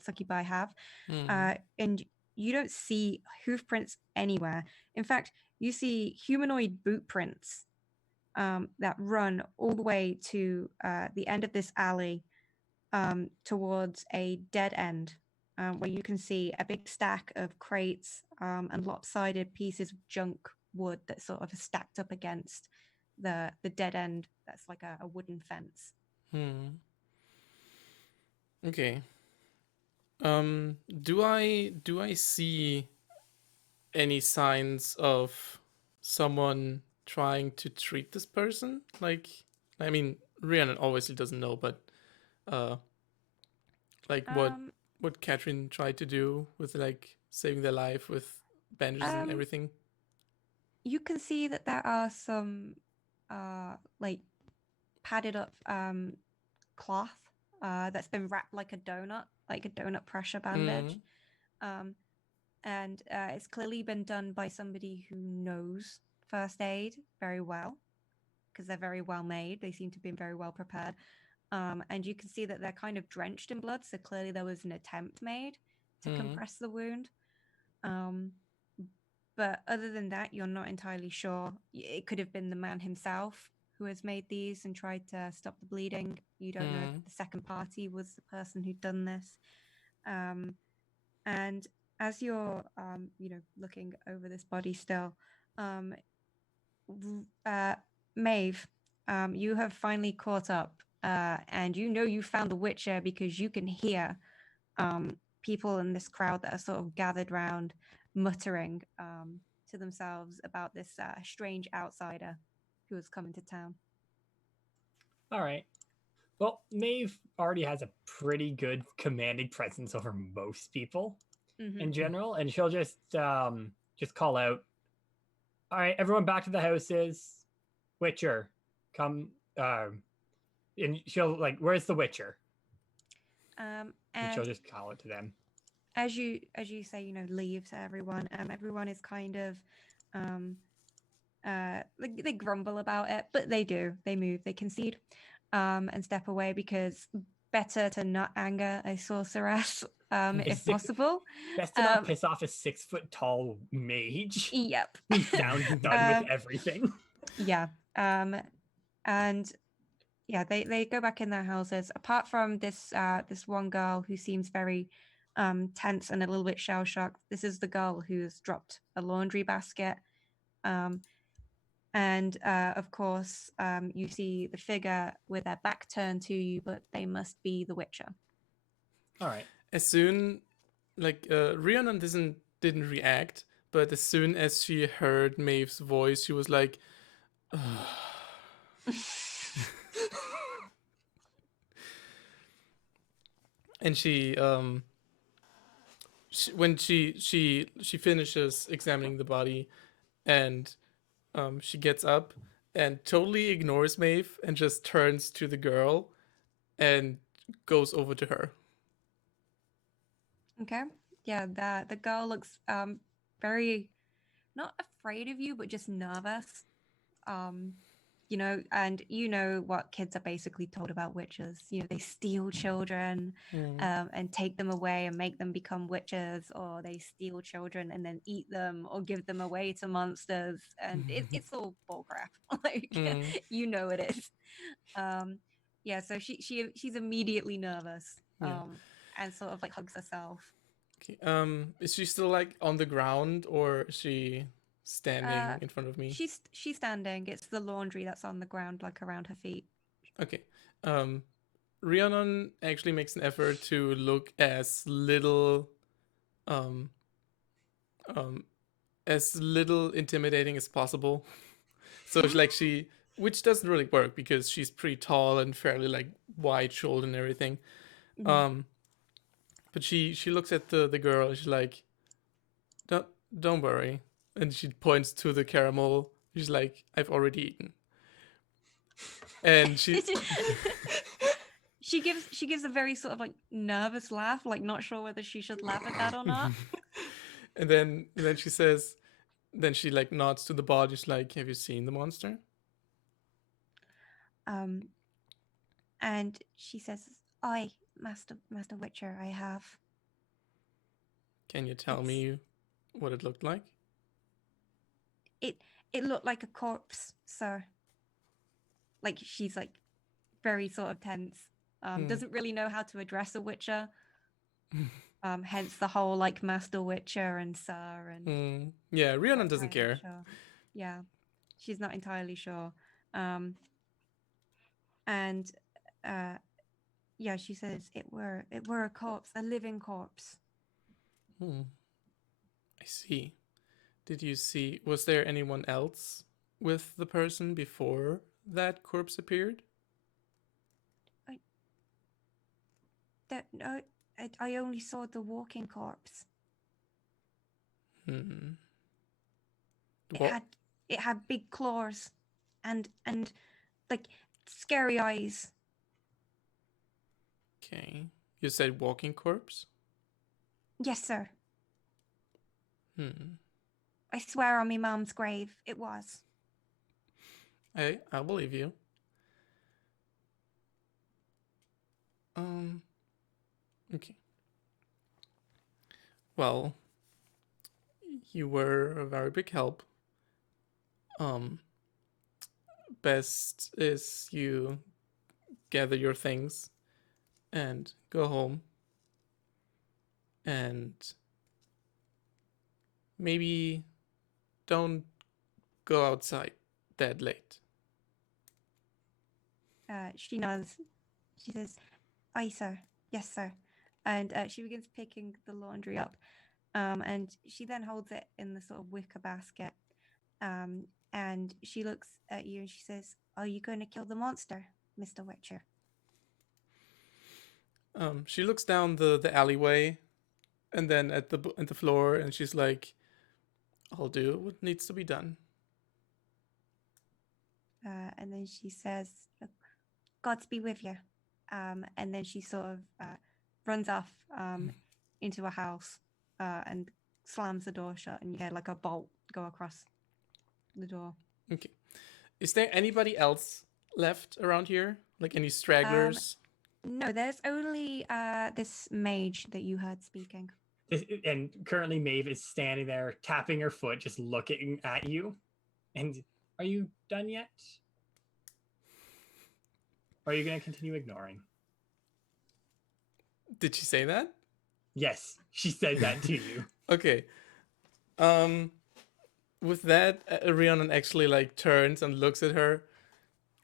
succubi have, and you don't see hoof prints anywhere. In fact, you see humanoid boot prints that run all the way to the end of this alley, towards a dead end, where you can see a big stack of crates and lopsided pieces of junk wood that sort of are stacked up against the dead end. That's like a wooden fence. Okay. Do I see any signs of someone trying to treat this person? Like, I mean, Rhiannon obviously doesn't know, but like what Catherine tried to do with like saving their life with bandages and everything. You can see that there are some like padded up cloth that's been wrapped like a donut pressure bandage. And it's clearly been done by somebody who knows first aid very well, because they're very well made. They seem to be very well prepared. And you can see that they're kind of drenched in blood, so clearly there was an attempt made to compress the wound. But other than that, you're not entirely sure. It could have been the man himself who has made these and tried to stop the bleeding. You don't know if the second party was the person who'd done this. And as you're, looking over this body still, Maeve, you have finally caught up, and you found the Witcher because you can hear people in this crowd that are sort of gathered round, muttering to themselves about this strange outsider who has come into town. All right. Well, Maeve already has a pretty good commanding presence over most people in general, and she'll just call out, "All right, everyone, back to the houses. Witcher, come." And she'll like, "Where's the Witcher?" And she'll just call it to them. As you say, leave to everyone. Everyone is kind of they grumble about it, but they do. They move. They concede and step away, because better to not anger a sorceress if possible. Best to not piss off a 6-foot-tall mage. Yep. Who sounds done with everything. Yeah. And yeah, they go back in their houses. Apart from this one girl who seems very tense and a little bit shell shocked. This is the girl who's dropped a laundry basket. And of course, you see the figure with their back turned to you, but they must be the Witcher. All right. As soon, like, Rhiannon didn't react, but as soon as she heard Maeve's voice, she was like, "Ugh." And when she finishes examining the body, and she gets up and totally ignores Maeve and just turns to the girl and goes over to her. Okay. Yeah, the girl looks very not afraid of you, but just nervous. You know, and you know what kids are basically told about witches. You know, they steal children and take them away and make them become witches, or they steal children and then eat them or give them away to monsters. And it's all bullcrap. Like, you know it is. Yeah, so she's immediately nervous and sort of like hugs herself. Okay. Is she still like on the ground, or is she standing in front of me? She's standing. It's the laundry that's on the ground, like around her feet. Okay. Rhiannon actually makes an effort to look as little intimidating as possible. So which doesn't really work because she's pretty tall and fairly like wide shouldered and everything. But she looks at the girl and she's like, don't worry. And she points to the caramel. She's like, I've already eaten. And she she gives a very sort of like nervous laugh, like not sure whether she should laugh at that or not. and then she says, then she like nods to the body. She's like, have you seen the monster? And she says, I, Master Witcher, I have. Can you tell me what it looked like? It looked like a corpse, sir. Like, she's like very sort of tense. Doesn't really know how to address a Witcher. Hence the whole like Master Witcher and Sir and yeah, Rhiannon doesn't care. Sure. Yeah, she's not entirely sure. Yeah, she says it were a corpse, a living corpse. I see. Was there anyone else with the person before that corpse appeared? I only saw the walking corpse. It had big claws and like scary eyes. Okay. You said walking corpse? Yes, sir. I swear on me mom's grave, it was. Hey, I believe you. Okay. Well, you were a very big help. Best is you gather your things and go home. And maybe don't go outside that late. She nods. She says, aye, sir. Yes, sir. And she begins picking the laundry up. And she then holds it in the sort of wicker basket. And she looks at you and she says, are you going to kill the monster, Mr. Witcher? She looks down the alleyway and then at the floor, and she's like, I'll do what needs to be done. And then she says, Gods be with you. And then she sort of runs off into a house and slams the door shut, and you hear like a bolt go across the door. Okay. Is there anybody else left around here? Like any stragglers? No, there's only this mage that you heard speaking. And currently Maeve is standing there, tapping her foot, just looking at you. And are you done yet? Or are you going to continue ignoring? Did she say that? Yes, she said that to you. Okay. with that, Rhiannon actually like turns and looks at her,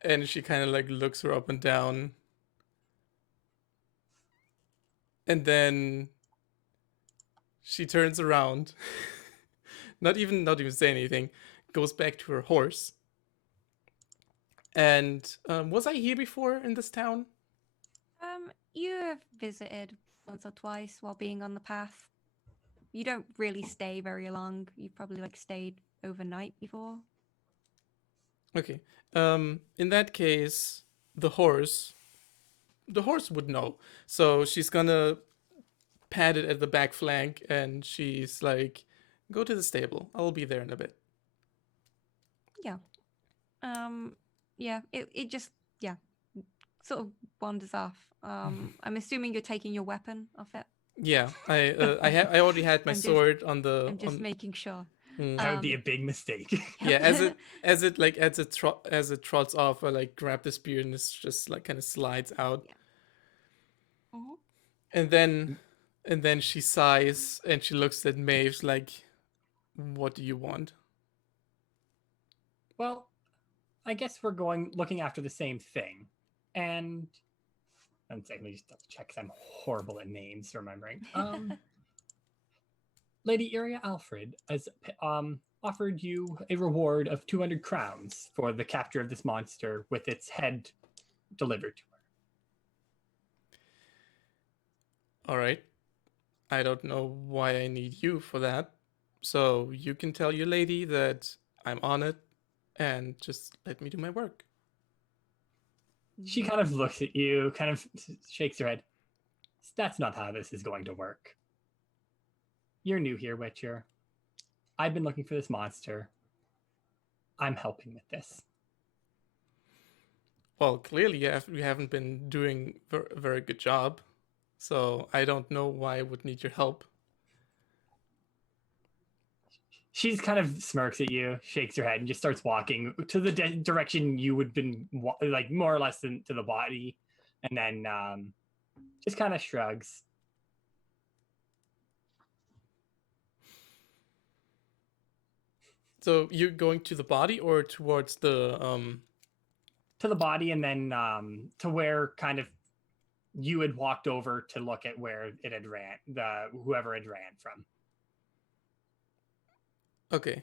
and she kind of like looks her up and down, and then she turns around, not even say anything, goes back to her horse. And was I here before in this town? You have visited once or twice while being on the path. You don't really stay very long. You've probably like stayed overnight before. Okay. In that case, the horse would know. So she's gonna pat it at the back flank, and she's like, "Go to the stable. I'll be there in a bit." Yeah. Yeah. It just sort of wanders off. I'm assuming you're taking your weapon off it. Yeah, I already had my I'm just- sword on the. I'm just making sure. That would be a big mistake. Yeah, as it trots off, I like grab the spear and it's just like kind of slides out. Yeah. Mhm. And then she sighs and she looks at Maeve like, "What do you want?" Well, I guess we're looking after the same thing. And one second, let me just double check because I'm horrible at names remembering. Lady Iria Alfred has offered you a reward of 200 crowns for the capture of this monster with its head delivered to her. All right. I don't know why I need you for that. So you can tell your lady that I'm on it and just let me do my work. She kind of looks at you, kind of shakes her head. That's not how this is going to work. You're new here, Witcher. I've been looking for this monster. I'm helping with this. Well, clearly you haven't been doing a very good job. So I don't know why I would need your help. She's kind of smirks at you, shakes her head, and just starts walking to the direction you would been like more or less to the body, and then just kind of shrugs. So you're going to the body or towards the To the body, and then to where kind of you had walked over to look at where it had ran, whoever had ran from. Okay.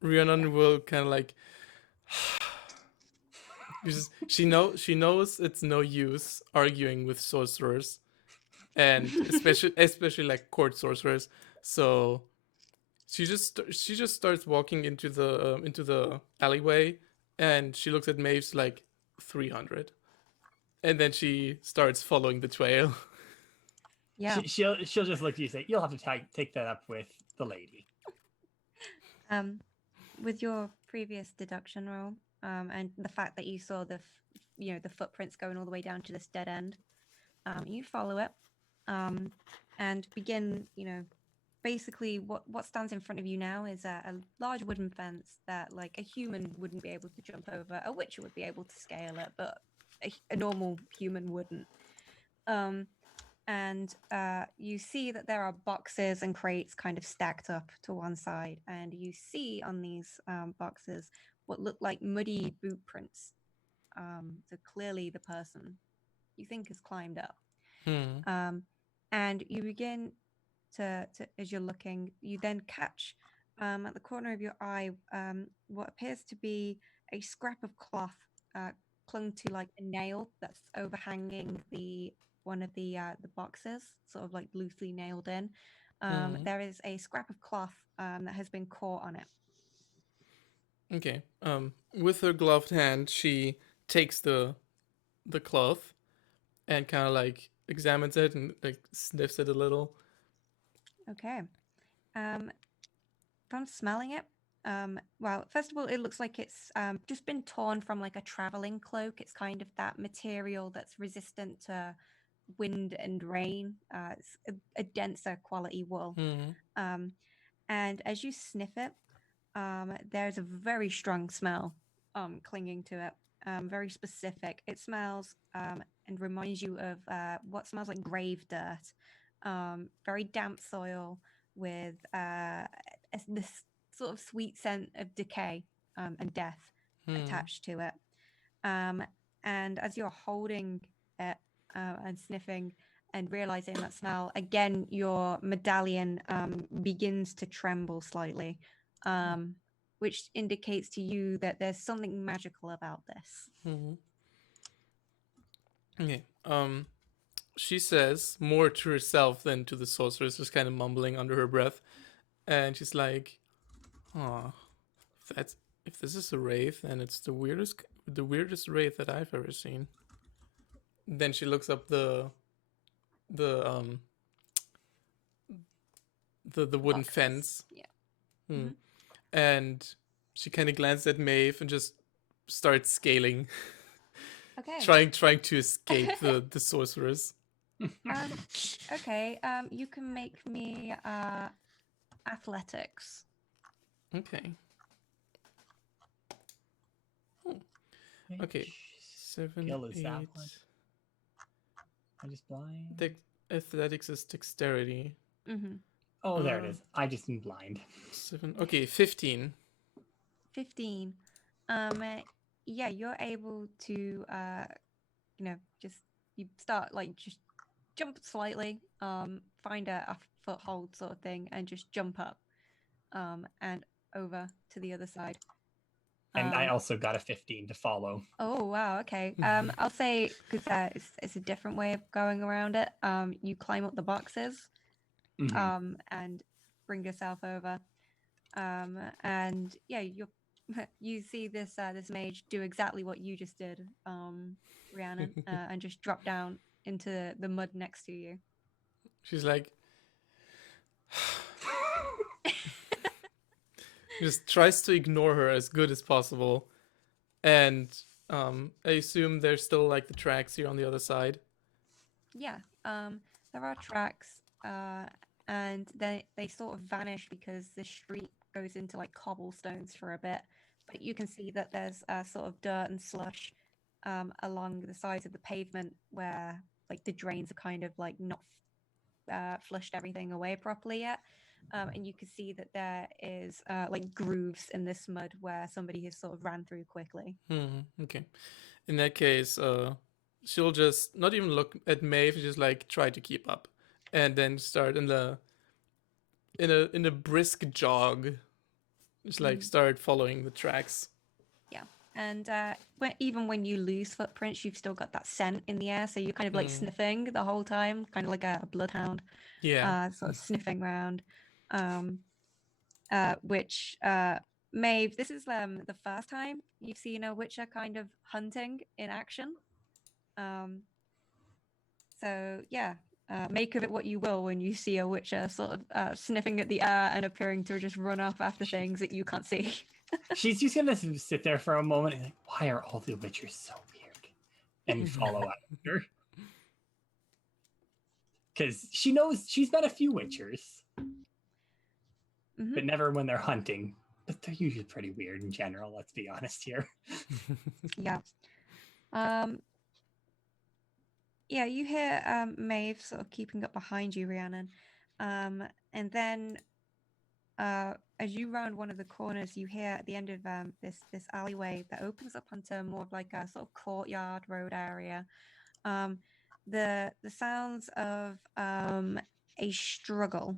Rhiannon will kind of like she knows it's no use arguing with sorcerers, and especially like court sorcerers. So she just starts walking into the alleyway, and she looks at Maeve's like 300, and then she starts following the trail. Yeah. She'll just look at you and say, "You'll have to take that up with the lady." With your previous deduction roll, and the fact that you saw the footprints going all the way down to this dead end, you follow it, and begin, basically what stands in front of you now is a large wooden fence that like a human wouldn't be able to jump over. A witcher would be able to scale it, but a normal human wouldn't. And you see that there are boxes and crates kind of stacked up to one side, and you see on these boxes what look like muddy boot prints. So clearly the person you think has climbed up. And you begin to as you're looking, you then catch at the corner of your eye what appears to be a scrap of cloth clung to like a nail that's overhanging one of the boxes, sort of like loosely nailed in. There is a scrap of cloth that has been caught on it. Okay. With her gloved hand, she takes the cloth and kind of like examines it and like sniffs it a little. Okay. From smelling it, well, first of all, it looks like it's just been torn from like a traveling cloak. It's kind of that material that's resistant to wind and rain. It's a denser quality wool. And as you sniff it, there's a very strong smell clinging to it, very specific. It smells and reminds you of what smells like grave dirt, very damp soil with this sort of sweet scent of decay and death attached to it. And as you're holding it and sniffing and realizing that smell, again, your medallion begins to tremble slightly, which indicates to you that there's something magical about this. Okay. She says more to herself than to the sorceress, just kind of mumbling under her breath, and she's like, "Oh, if this is a wraith, then it's the weirdest wraith that I've ever seen." Then she looks up the wooden Boxes. fence. Yeah. And she kind of glances at Maeve and just starts scaling. Okay. trying to escape the sorceress. Okay. You can make me athletics. Okay. Okay. 7, skill is 8. that one? I'm just blind. Athletics is dexterity. Oh, there it is. I just am blind. 7. Okay, 15. 15. Yeah, you're able to just you start like just jump slightly, find a foothold sort of thing, and just jump up and over to the other side. And I also got a 15 to follow. Oh wow, okay. I'll say, because it's a different way of going around it. You climb up the boxes and bring yourself over. And yeah, you see this mage do exactly what you just did, Rhiannon, and just drop down into the mud next to you. She's like, just tries to ignore her as good as possible, and I assume there's still like the tracks here on the other side. Yeah, there are tracks, and they sort of vanish because the street goes into like cobblestones for a bit, but you can see that there's sort of dirt and slush along the sides of the pavement where like the drains are kind of like not flushed everything away properly yet. And you can see that there is like grooves in this mud where somebody has sort of ran through quickly. Okay. In that case, she'll just not even look at Maeve, just like try to keep up, and then start in a brisk jog, just like start following the tracks. Yeah, and even when you lose footprints, you've still got that scent in the air, so you're kind of like sniffing the whole time, kind of like a bloodhound. Yeah. Sort of sniffing around. Which Maeve, this is the first time you've seen a Witcher kind of hunting in action. So yeah, make of it what you will when you see a Witcher sort of sniffing at the air and appearing to just run off after things that you can't see. She's just gonna sit there for a moment and like, why are all the Witchers so weird? And follow after. Because she knows she's met a few Witchers. But never when they're hunting. But they're usually pretty weird in general, let's be honest here. Yeah. Yeah, you hear Maeve sort of keeping up behind you, Rhiannon. And then as you round one of the corners, you hear at the end of this alleyway that opens up onto more of like a sort of courtyard road area, the sounds of a struggle.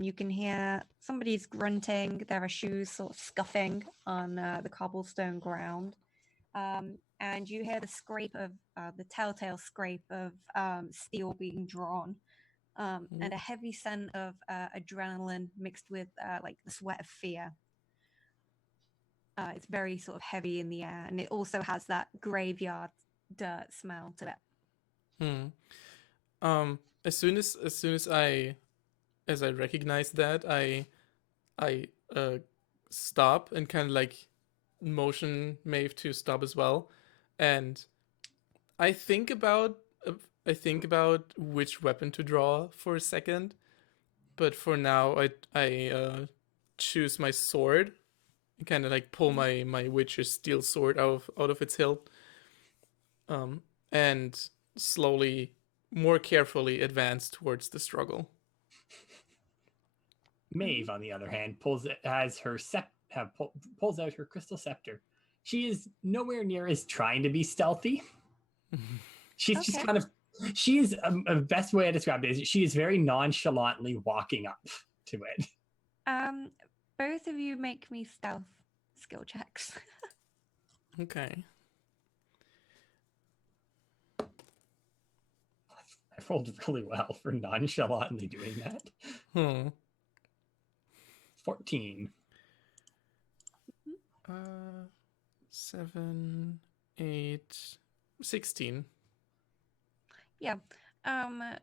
You can hear somebody's grunting. There are shoes sort of scuffing on the cobblestone ground. And you hear the scrape of the telltale scrape of steel being drawn, and a heavy scent of adrenaline mixed with like the sweat of fear. It's very sort of heavy in the air, and it also has that graveyard dirt smell to it. As soon as I recognize that, I stop and kind of like motion Maeve to stop as well, and I think about which weapon to draw for a second, but for now I choose my sword and kind of like pull my Witcher steel sword out of its hilt, and slowly, more carefully advance towards the struggle. Maeve, on the other hand, pulls out her crystal scepter. She is nowhere near as trying to be stealthy. She's just Okay. kind of, she is a best way to describe it is she is very nonchalantly walking up to it. Both of you make me stealth skill checks. Okay. I rolled really well for nonchalantly doing that. Hmm. 14. 7, 8, 16. Yeah.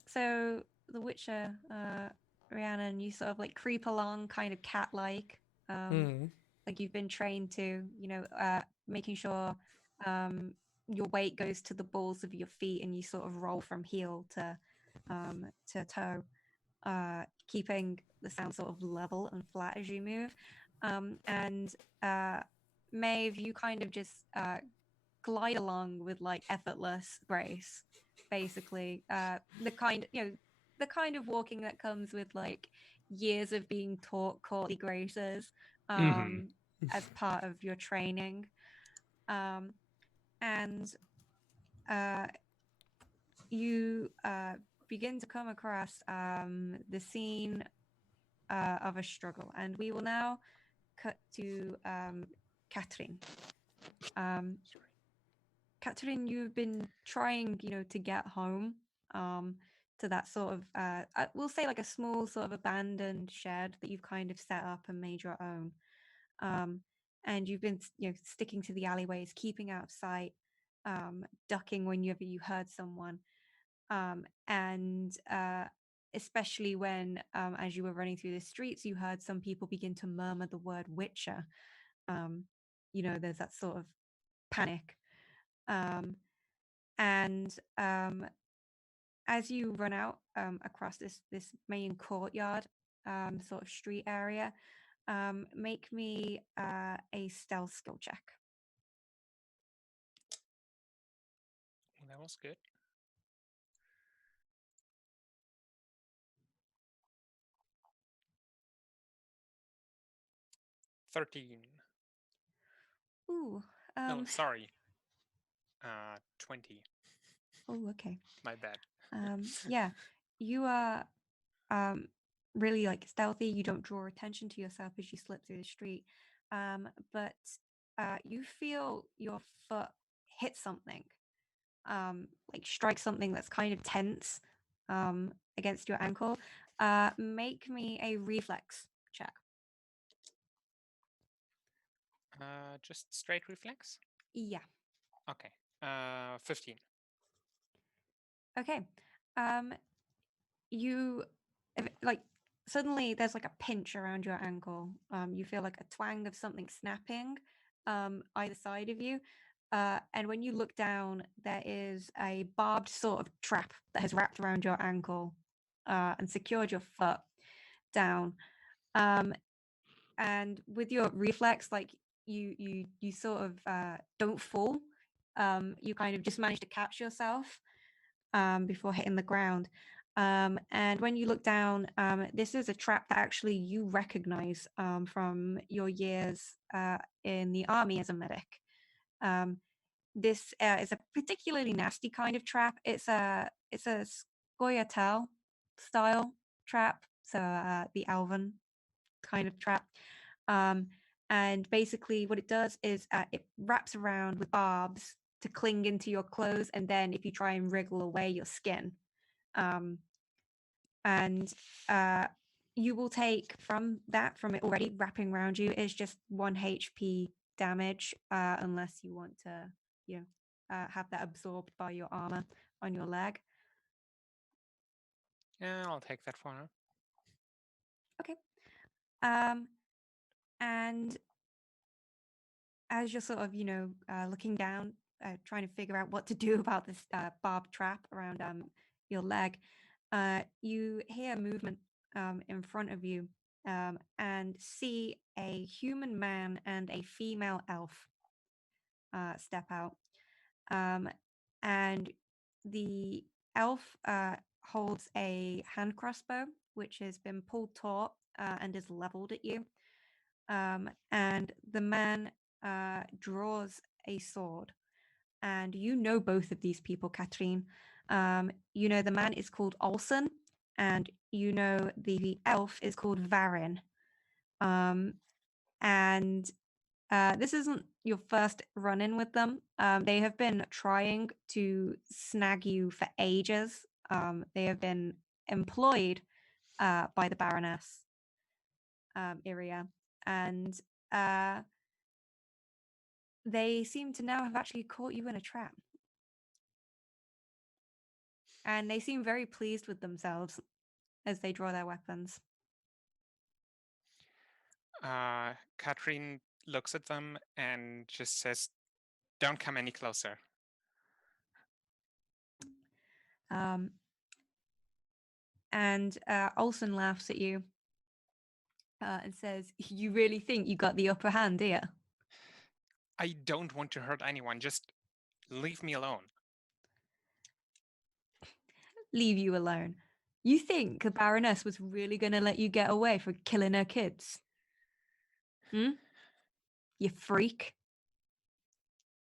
So the Witcher, Rhiannon, you sort of like creep along kind of cat-like. Like you've been trained to, making sure your weight goes to the balls of your feet and you sort of roll from heel to toe, keeping the sound sort of level and flat as you move. And Maeve, you kind of just glide along with like effortless grace, basically. The kind of walking that comes with like years of being taught courtly graces as part of your training. And you begin to come across the scene of a struggle. And we will now cut to Catherine. Catherine, you've been trying, to get home to that sort of, we'll say like a small sort of abandoned shed that you've kind of set up and made your own. And you've been, sticking to the alleyways, keeping out of sight, ducking whenever you heard someone. And especially when, as you were running through the streets, you heard some people begin to murmur the word Witcher. There's that sort of panic. And as you run out across this main courtyard sort of street area, make me a stealth skill check. That was good. $13. Ooh. No, sorry. 20. Oh, okay. My bad. Yeah, you are really like stealthy. You don't draw attention to yourself as you slip through the street, but you feel your foot hit something, like strike something that's kind of tense against your ankle. Make me a reflex check. Just straight reflex? Yeah. Okay. 15. Okay. You like suddenly there's like a pinch around your ankle. You feel like a twang of something snapping either side of you. And when you look down, there is a barbed sort of trap that has wrapped around your ankle and secured your foot down. And with your reflex, like you sort of don't fall. You kind of just manage to catch yourself before hitting the ground. And when you look down, this is a trap that actually you recognize from your years in the army as a medic. This is a particularly nasty kind of trap. It's a scoia'tael style trap, so the elven kind of trap. And basically, what it does is it wraps around with barbs to cling into your clothes, and then if you try and wriggle away your skin, and you will take from it already wrapping around you is just 1 HP damage, unless you want to, have that absorbed by your armor on your leg. Yeah, I'll take that for now. Okay. And as you're sort of, looking down, trying to figure out what to do about this barbed trap around your leg, you hear movement in front of you and see a human man and a female elf step out. And the elf holds a hand crossbow, which has been pulled taut and is leveled at you. And the man draws a sword. And you know both of these people, Katrine. You know the man is called Olson, and you know the elf is called Varin. And this isn't your first run-in with them. They have been trying to snag you for ages. They have been employed by the Baroness, Iria, and they seem to now have actually caught you in a trap. And they seem very pleased with themselves as they draw their weapons. Catherine looks at them and just says, "Don't come any closer." And Olson laughs at you and says, "You really think you got the upper hand, do you?" I don't want to hurt anyone. Just leave me alone. Leave you alone. You think the Baroness was really going to let you get away for killing her kids? You freak.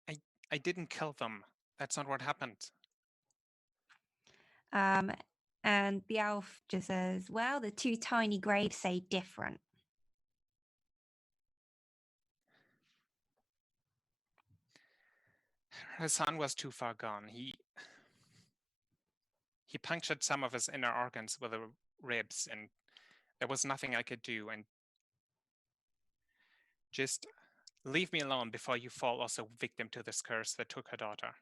I didn't kill them. That's not what happened. And the elf just says, "Well, the two tiny graves say different." Her son was too far gone. He punctured some of his inner organs with the ribs, and there was nothing I could do. And just leave me alone before you fall also victim to this curse that took her daughter.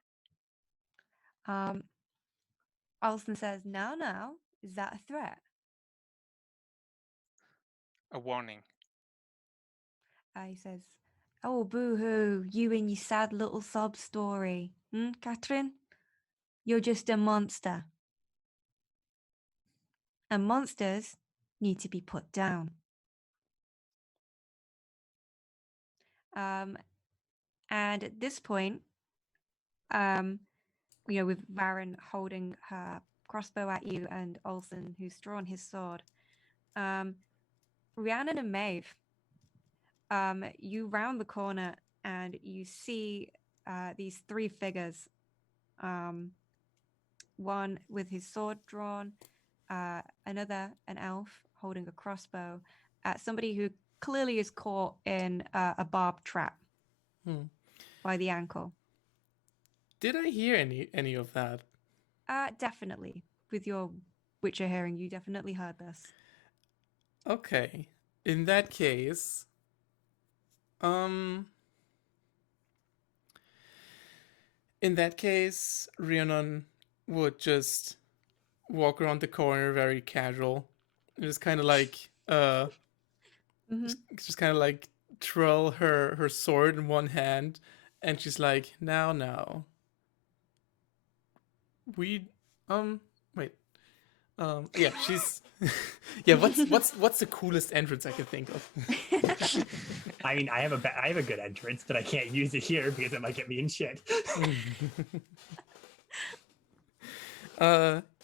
Olson says, "No. Is that a threat?" A warning. He says, "Oh, boo-hoo, you and your sad little sob story. Catherine? You're just a monster. And monsters need to be put down." And at this point, with Varen holding her crossbow at you and Olson, who's drawn his sword, Rhiannon and Maeve, you round the corner and you see these three figures. One with his sword drawn, another an elf holding a crossbow, somebody who clearly is caught in a barbed trap by the ankle. Did I hear any of that? Definitely. With your Witcher hearing, you definitely heard this. Okay. In that case, Rhiannon would just walk around the corner very casual. Just kind of like just kind of like twirl her sword in one hand, and she's like, now we wait yeah, she's yeah, what's the coolest entrance I can think of? I mean, I have a good entrance, but I can't use it here because it might get me in shit.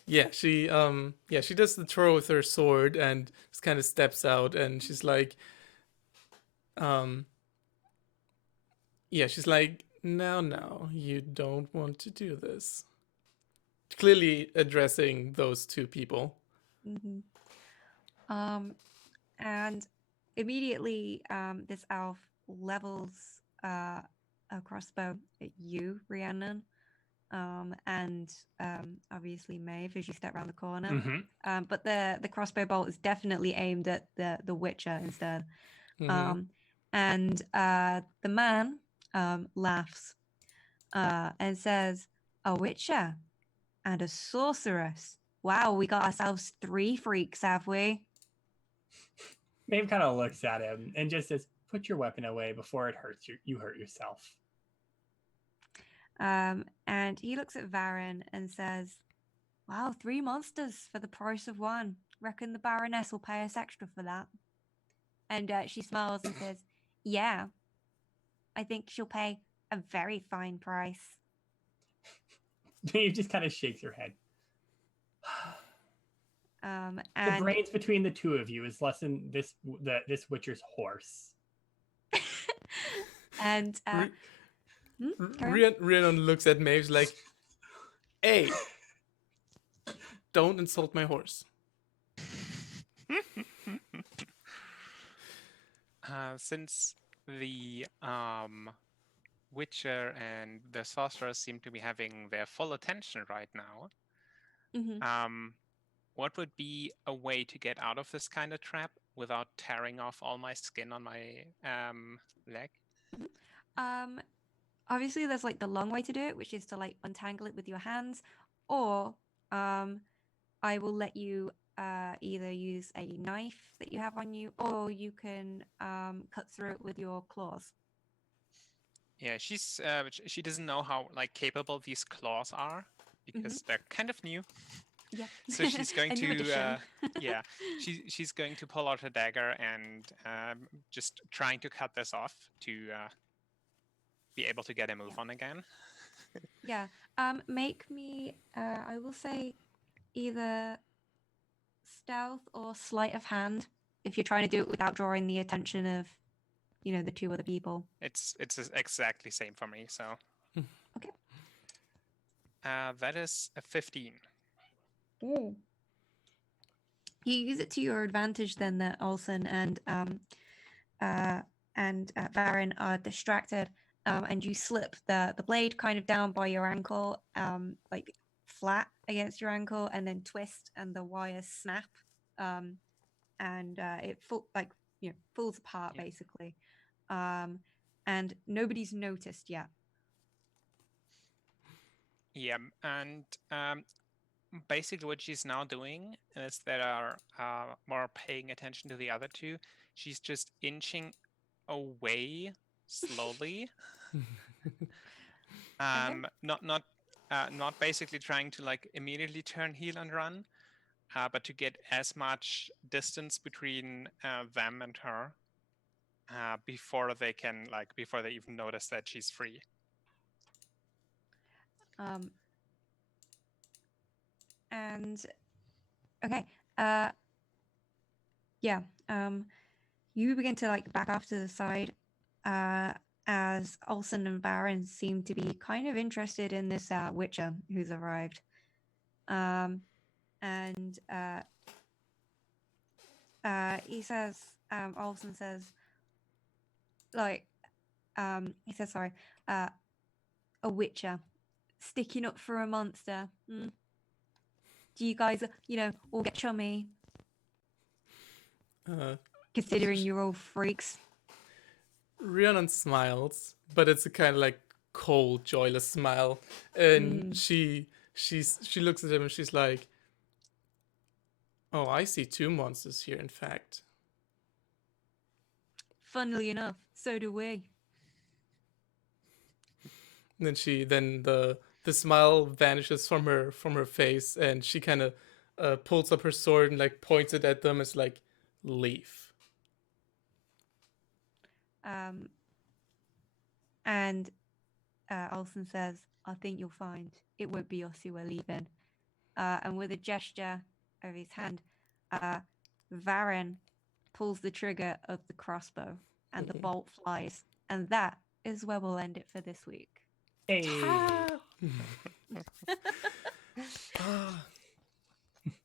She does the twirl with her sword and just kind of steps out, and she's like, she's like, no, you don't want to do this. Clearly addressing those two people. And immediately, this elf levels a crossbow at you, Rhiannon, and obviously Maeve as you step around the corner. But the crossbow bolt is definitely aimed at the Witcher instead. And the man laughs and says, "A Witcher and a sorceress. Wow, we got ourselves three freaks, have we?" Maeve kind of looks at him and just says, "Put your weapon away before it hurts you. You hurt yourself." And he looks at Varen and says, "Wow, 3 monsters for the price of one. Reckon the Baroness will pay us extra for that." And she smiles and says, "Yeah, I think she'll pay a very fine price." Maeve just kind of shakes her head. The And brains between the two of you is less than this Witcher's horse. and carry on. Rhiannon looks at Maves like, "Hey, don't insult my horse." Since the Witcher and the sorcerer seem to be having their full attention right now, Mhm. what would be a way to get out of this kind of trap without tearing off all my skin on my leg? Obviously there's like the long way to do it, which is to like untangle it with your hands, or I will let you either use a knife that you have on you, or you can cut through it with your claws. Yeah, she doesn't know how like capable these claws are because they're kind of new. Yeah. So she's going A new to addition. yeah, she's going to pull out her dagger and just trying to cut this off to be able to get a move on again. Yeah. Make me I will say either stealth or sleight of hand if you're trying to do it without drawing the attention of, the two other people. It's exactly same for me. So Okay. that is a 15. Ooh. You use it to your advantage then that Olsen and Varen are distracted, and you slip the blade kind of down by your ankle, like flat against your ankle, and then twist, and the wires snap, and it falls apart Yeah. basically, and nobody's noticed yet. Yeah, and basically what she's now doing is that are more paying attention to the other two. She's just inching away slowly. Not basically trying to like immediately turn heel and run, but to get as much distance between them and her before they even notice that she's free. And okay, yeah, you begin to like back off to the side, as Olsen and Baron seem to be kind of interested in this Witcher who's arrived. And he says, Olsen says, like, he says, sorry, a Witcher sticking up for a monster. Do you guys, all get chummy? Considering you're all freaks. Rhiannon smiles, but it's a kind of like cold, joyless smile, and she looks at him and she's like, "Oh, I see two monsters here. In fact." Funnily enough, so do we. And then the smile vanishes from her face, and she kind of pulls up her sword and like points it at them. It's like, leave. And Olsen says, I think you'll find it won't be us who are leaving. And with a gesture of his hand, Varen pulls the trigger of the crossbow and the bolt flies. And that is where we'll end it for this week. Hey.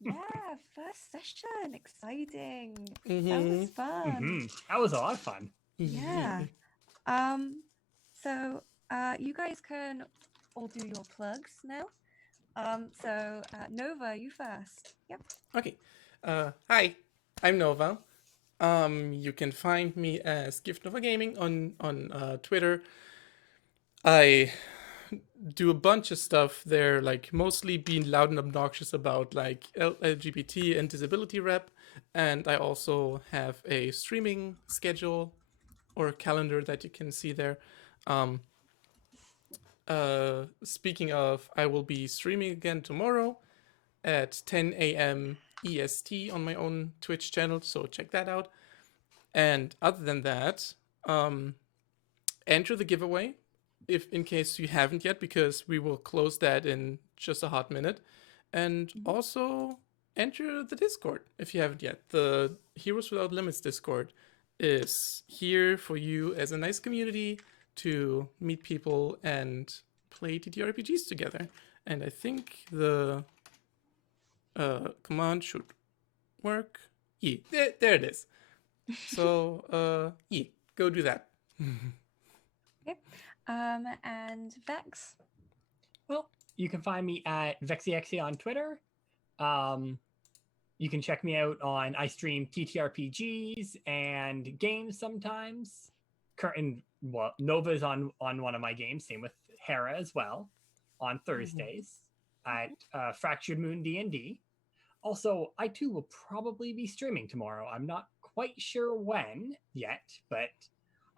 Yeah, first session. Exciting. That was fun. That was a lot of fun. Yeah. So you guys can all do your plugs now. So Nova, you first. Yep. Okay. Hi, I'm Nova. You can find me as Gift Nova Gaming on Twitter. I do a bunch of stuff there, like mostly being loud and obnoxious about like LGBT and disability rep, and I also have a streaming schedule or calendar that you can see there. Speaking of, I will be streaming again tomorrow at 10 a.m. EST on my own Twitch channel, so check that out. And other than that, enter the giveaway if in case you haven't yet, because we will close that in just a hot minute. And also enter the Discord if you haven't yet. The Heroes Without Limits Discord is here for you as a nice community to meet people and play TTRPGs together. And I think the command should work. Yeah, there it is. So, yeah, go do that. Okay. And Vex. Well, you can find me at VexiXy on Twitter. You can check me out on I stream TTRPGs and games sometimes. Nova's on one of my games. Same with Hera as well on Thursdays at Fractured Moon D&D. Also, I too will probably be streaming tomorrow. I'm not quite sure when yet, but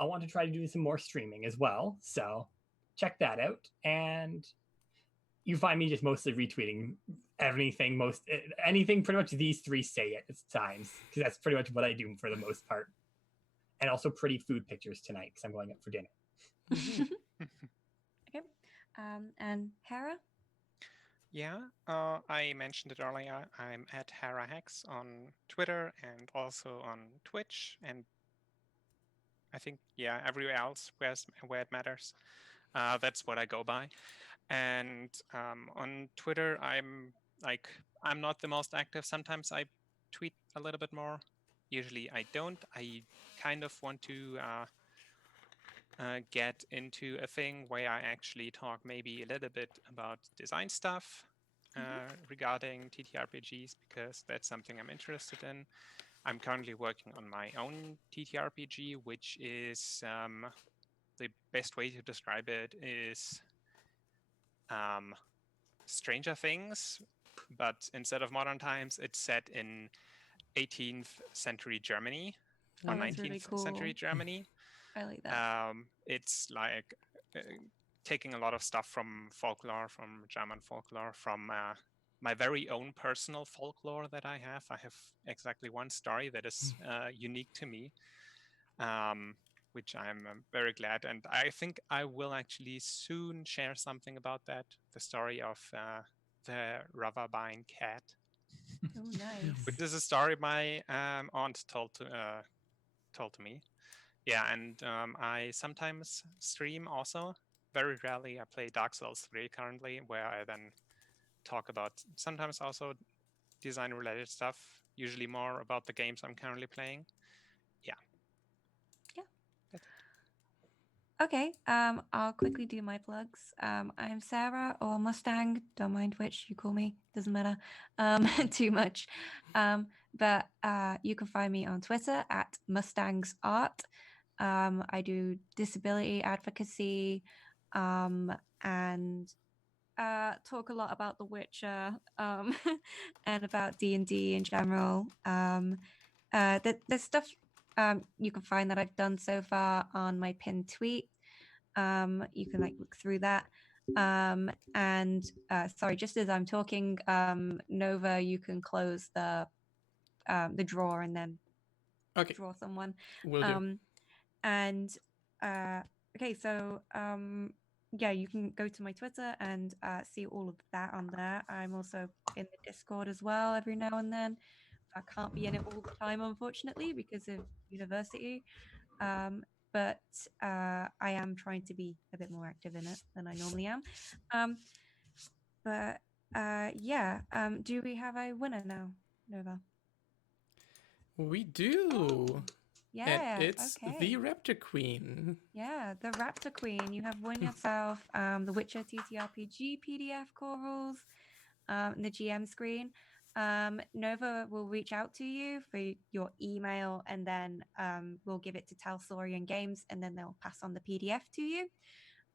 I want to try to do some more streaming as well. So check that out. And you find me just mostly retweeting anything pretty much these three say at times, because that's pretty much what I do for the most part. And also pretty food pictures tonight because I'm going out for dinner. Okay. And Hera? Yeah, I mentioned it earlier. I'm at HeraHex on Twitter and also on Twitch, and I think, yeah, everywhere else where it matters. That's what I go by. And on Twitter, I'm not the most active. Sometimes I tweet a little bit more. Usually I don't. I kind of want to get into a thing where I actually talk maybe a little bit about design stuff regarding TTRPGs, because that's something I'm interested in. I'm currently working on my own TTRPG, which is the best way to describe it is Stranger Things, but instead of modern times, it's set in 18th century Germany or 19th century Germany. I like that. It's like taking a lot of stuff from folklore, from German folklore, from my very own personal folklore that I have. I have exactly one story that is unique to me, which I'm very glad. And I think I will actually soon share something about that, the story of the Rubberbine cat. Oh, nice. Which is a story my aunt told to me. Yeah, and I sometimes stream also. Very rarely. I play Dark Souls 3 currently, where I then talk about sometimes also design-related stuff, usually more about the games I'm currently playing. Yeah. Okay, I'll quickly do my plugs. I'm Sarah or Mustang, don't mind which you call me, doesn't matter too much. But you can find me on Twitter at Mustangs Art. I do disability advocacy and talk a lot about The Witcher and about D&D in general. There's stuff you can find that I've done so far on my pinned tweet. You can look through that. And sorry, just as I'm talking, Nova, you can close the drawer and then draw someone. Will do. And okay, so yeah, you can go to my Twitter and see all of that on there. I'm also in the Discord as well every now and then. I can't be in it all the time, unfortunately, because of university. But I am trying to be a bit more active in it than I normally am. But yeah, do we have a winner now, Nova? We do. Yeah, and it's the Raptor Queen. Yeah, the Raptor Queen. You have won yourself the Witcher TTRPG PDF core rules, the GM screen. Nova will reach out to you for your email, and then we'll give it to Talsorian Games, and then they'll pass on the PDF to you.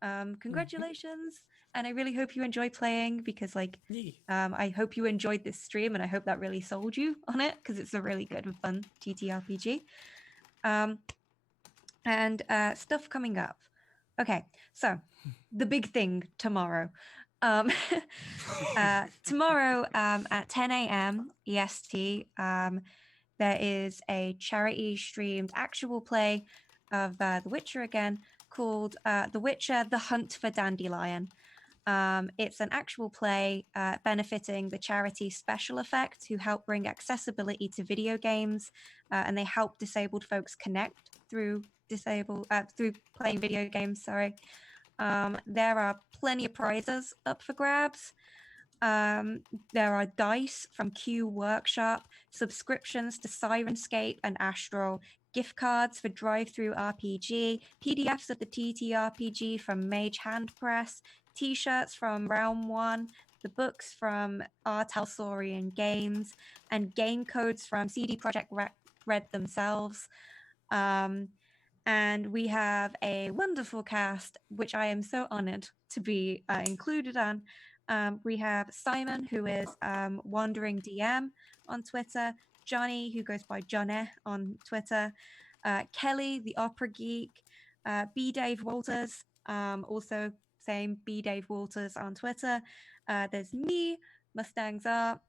Congratulations, and I really hope you enjoy playing, because I hope you enjoyed this stream, and I hope that really sold you on it, because it's a really good and fun TTRPG. And stuff coming up. Okay, so the big thing tomorrow. Tomorrow at 10 a.m. EST, there is a charity streamed actual play of The Witcher again, called The Witcher: The Hunt for Dandelion. It's an actual play benefiting the charity Special Effects, who help bring accessibility to video games, and they help disabled folks connect through through playing video games. Sorry, there are plenty of prizes up for grabs. There are dice from Q Workshop, subscriptions to Sirenscape and Astral, gift cards for Drive-Through RPG, PDFs of the TTRPG from Mage Hand Press, t-shirts from Round One, the books from R. Talsorian Games, and game codes from CD Projekt Red themselves. And we have a wonderful cast, which I am so honored to be included on. We have Simon, who is Wandering DM on Twitter, Johnny, who goes by Johnny on Twitter, Kelly, the Opera Geek, B. Dave Walters, also same B. Dave Walters on Twitter. There's me, Mustangs Art,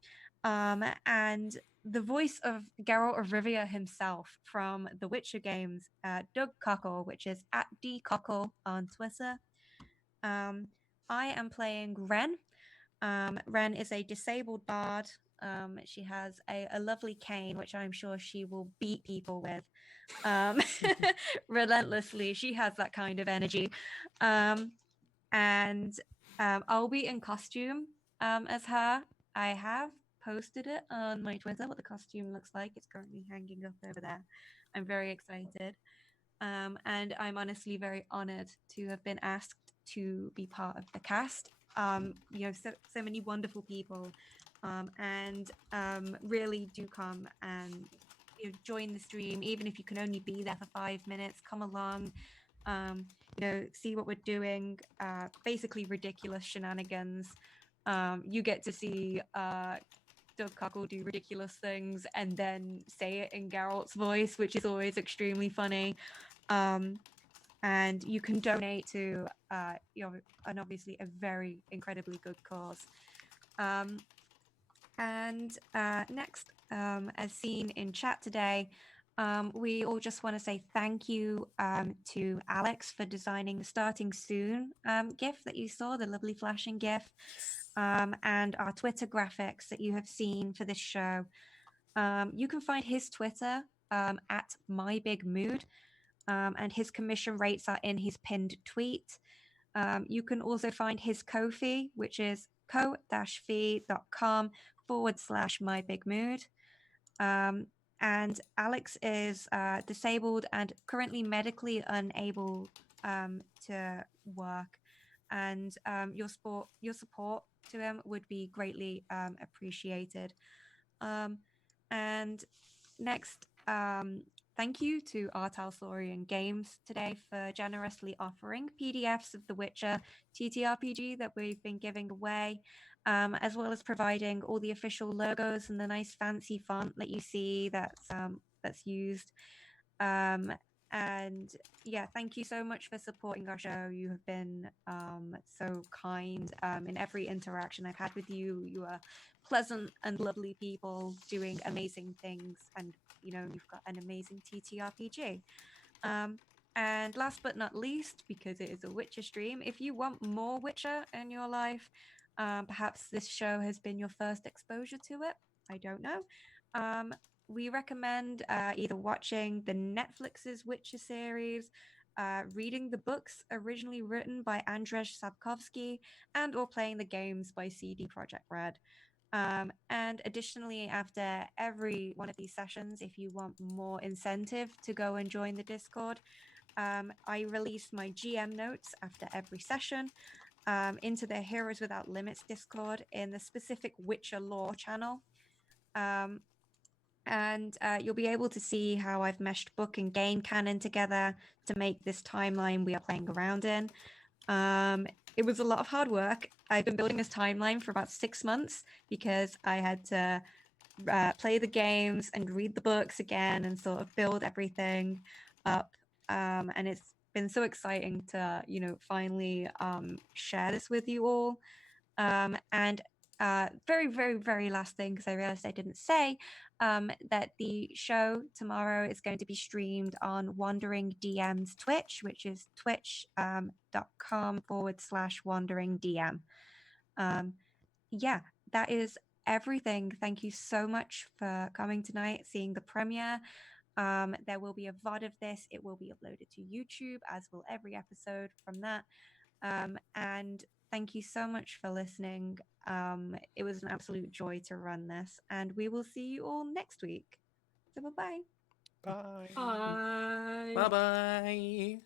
and the voice of Geralt of Rivia himself from the Witcher games, Doug Cockle, which is at dcockle on Twitter. I am playing Ren. Ren is a disabled bard. She has a lovely cane, which I'm sure she will beat people with relentlessly. She has that kind of energy. And I'll be in costume as her. I have posted it on my Twitter what the costume looks like. It's currently hanging up over there. I'm very excited. And I'm honestly very honored to have been asked to be part of the cast. So many wonderful people, and really do come and join the stream, even if you can only be there for 5 minutes. Come along, see what we're doing. Basically, ridiculous shenanigans. You get to see Doug Cockle do ridiculous things and then say it in Geralt's voice, which is always extremely funny. And you can donate to, and obviously a very incredibly good cause. Next, as seen in chat today, we all just want to say thank you to Alex for designing the Starting Soon GIF that you saw, the lovely flashing GIF, and our Twitter graphics that you have seen for this show. You can find his Twitter at MyBigMood, and his commission rates are in his pinned tweet. You can also find his Ko-fi, which is ko-fi.com/mybigmood. And Alex is disabled and currently medically unable to work. And your support to him would be greatly appreciated. And next, thank you to R. Talsorian Games today for generously offering PDFs of The Witcher TTRPG that we've been giving away, as well as providing all the official logos and the nice fancy font that you see that's used. And yeah, thank you so much for supporting our show. You have been so kind in every interaction I've had with you. You are pleasant and lovely people doing amazing things, and you've got an amazing TTRPG. And last but not least, because it is a Witcher stream, if you want more Witcher in your life, perhaps this show has been your first exposure to it. I don't know. We recommend either watching the Netflix's Witcher series, reading the books originally written by Andrzej Sapkowski, and or playing the games by CD Projekt Red. And additionally, after every one of these sessions, if you want more incentive to go and join the Discord, I release my GM notes after every session into the Heroes Without Limits Discord in the specific Witcher lore channel. And you'll be able to see how I've meshed book and game canon together to make this timeline we are playing around in. It was a lot of hard work. I've been building this timeline for about 6 months because I had to play the games and read the books again and sort of build everything up. And it's been so exciting to, finally share this with you all. And very, very, very last thing, because I realized I didn't say, that the show tomorrow is going to be streamed on Wandering DM's Twitch, which is twitch.com/Wandering DM. Yeah, that is everything. Thank you so much for coming tonight, seeing the premiere. There will be a VOD of this. It will be uploaded to YouTube, as will every episode from that. And thank you so much for listening. It was an absolute joy to run this, and we will see you all next week. So bye-bye. Bye. Bye. Bye bye.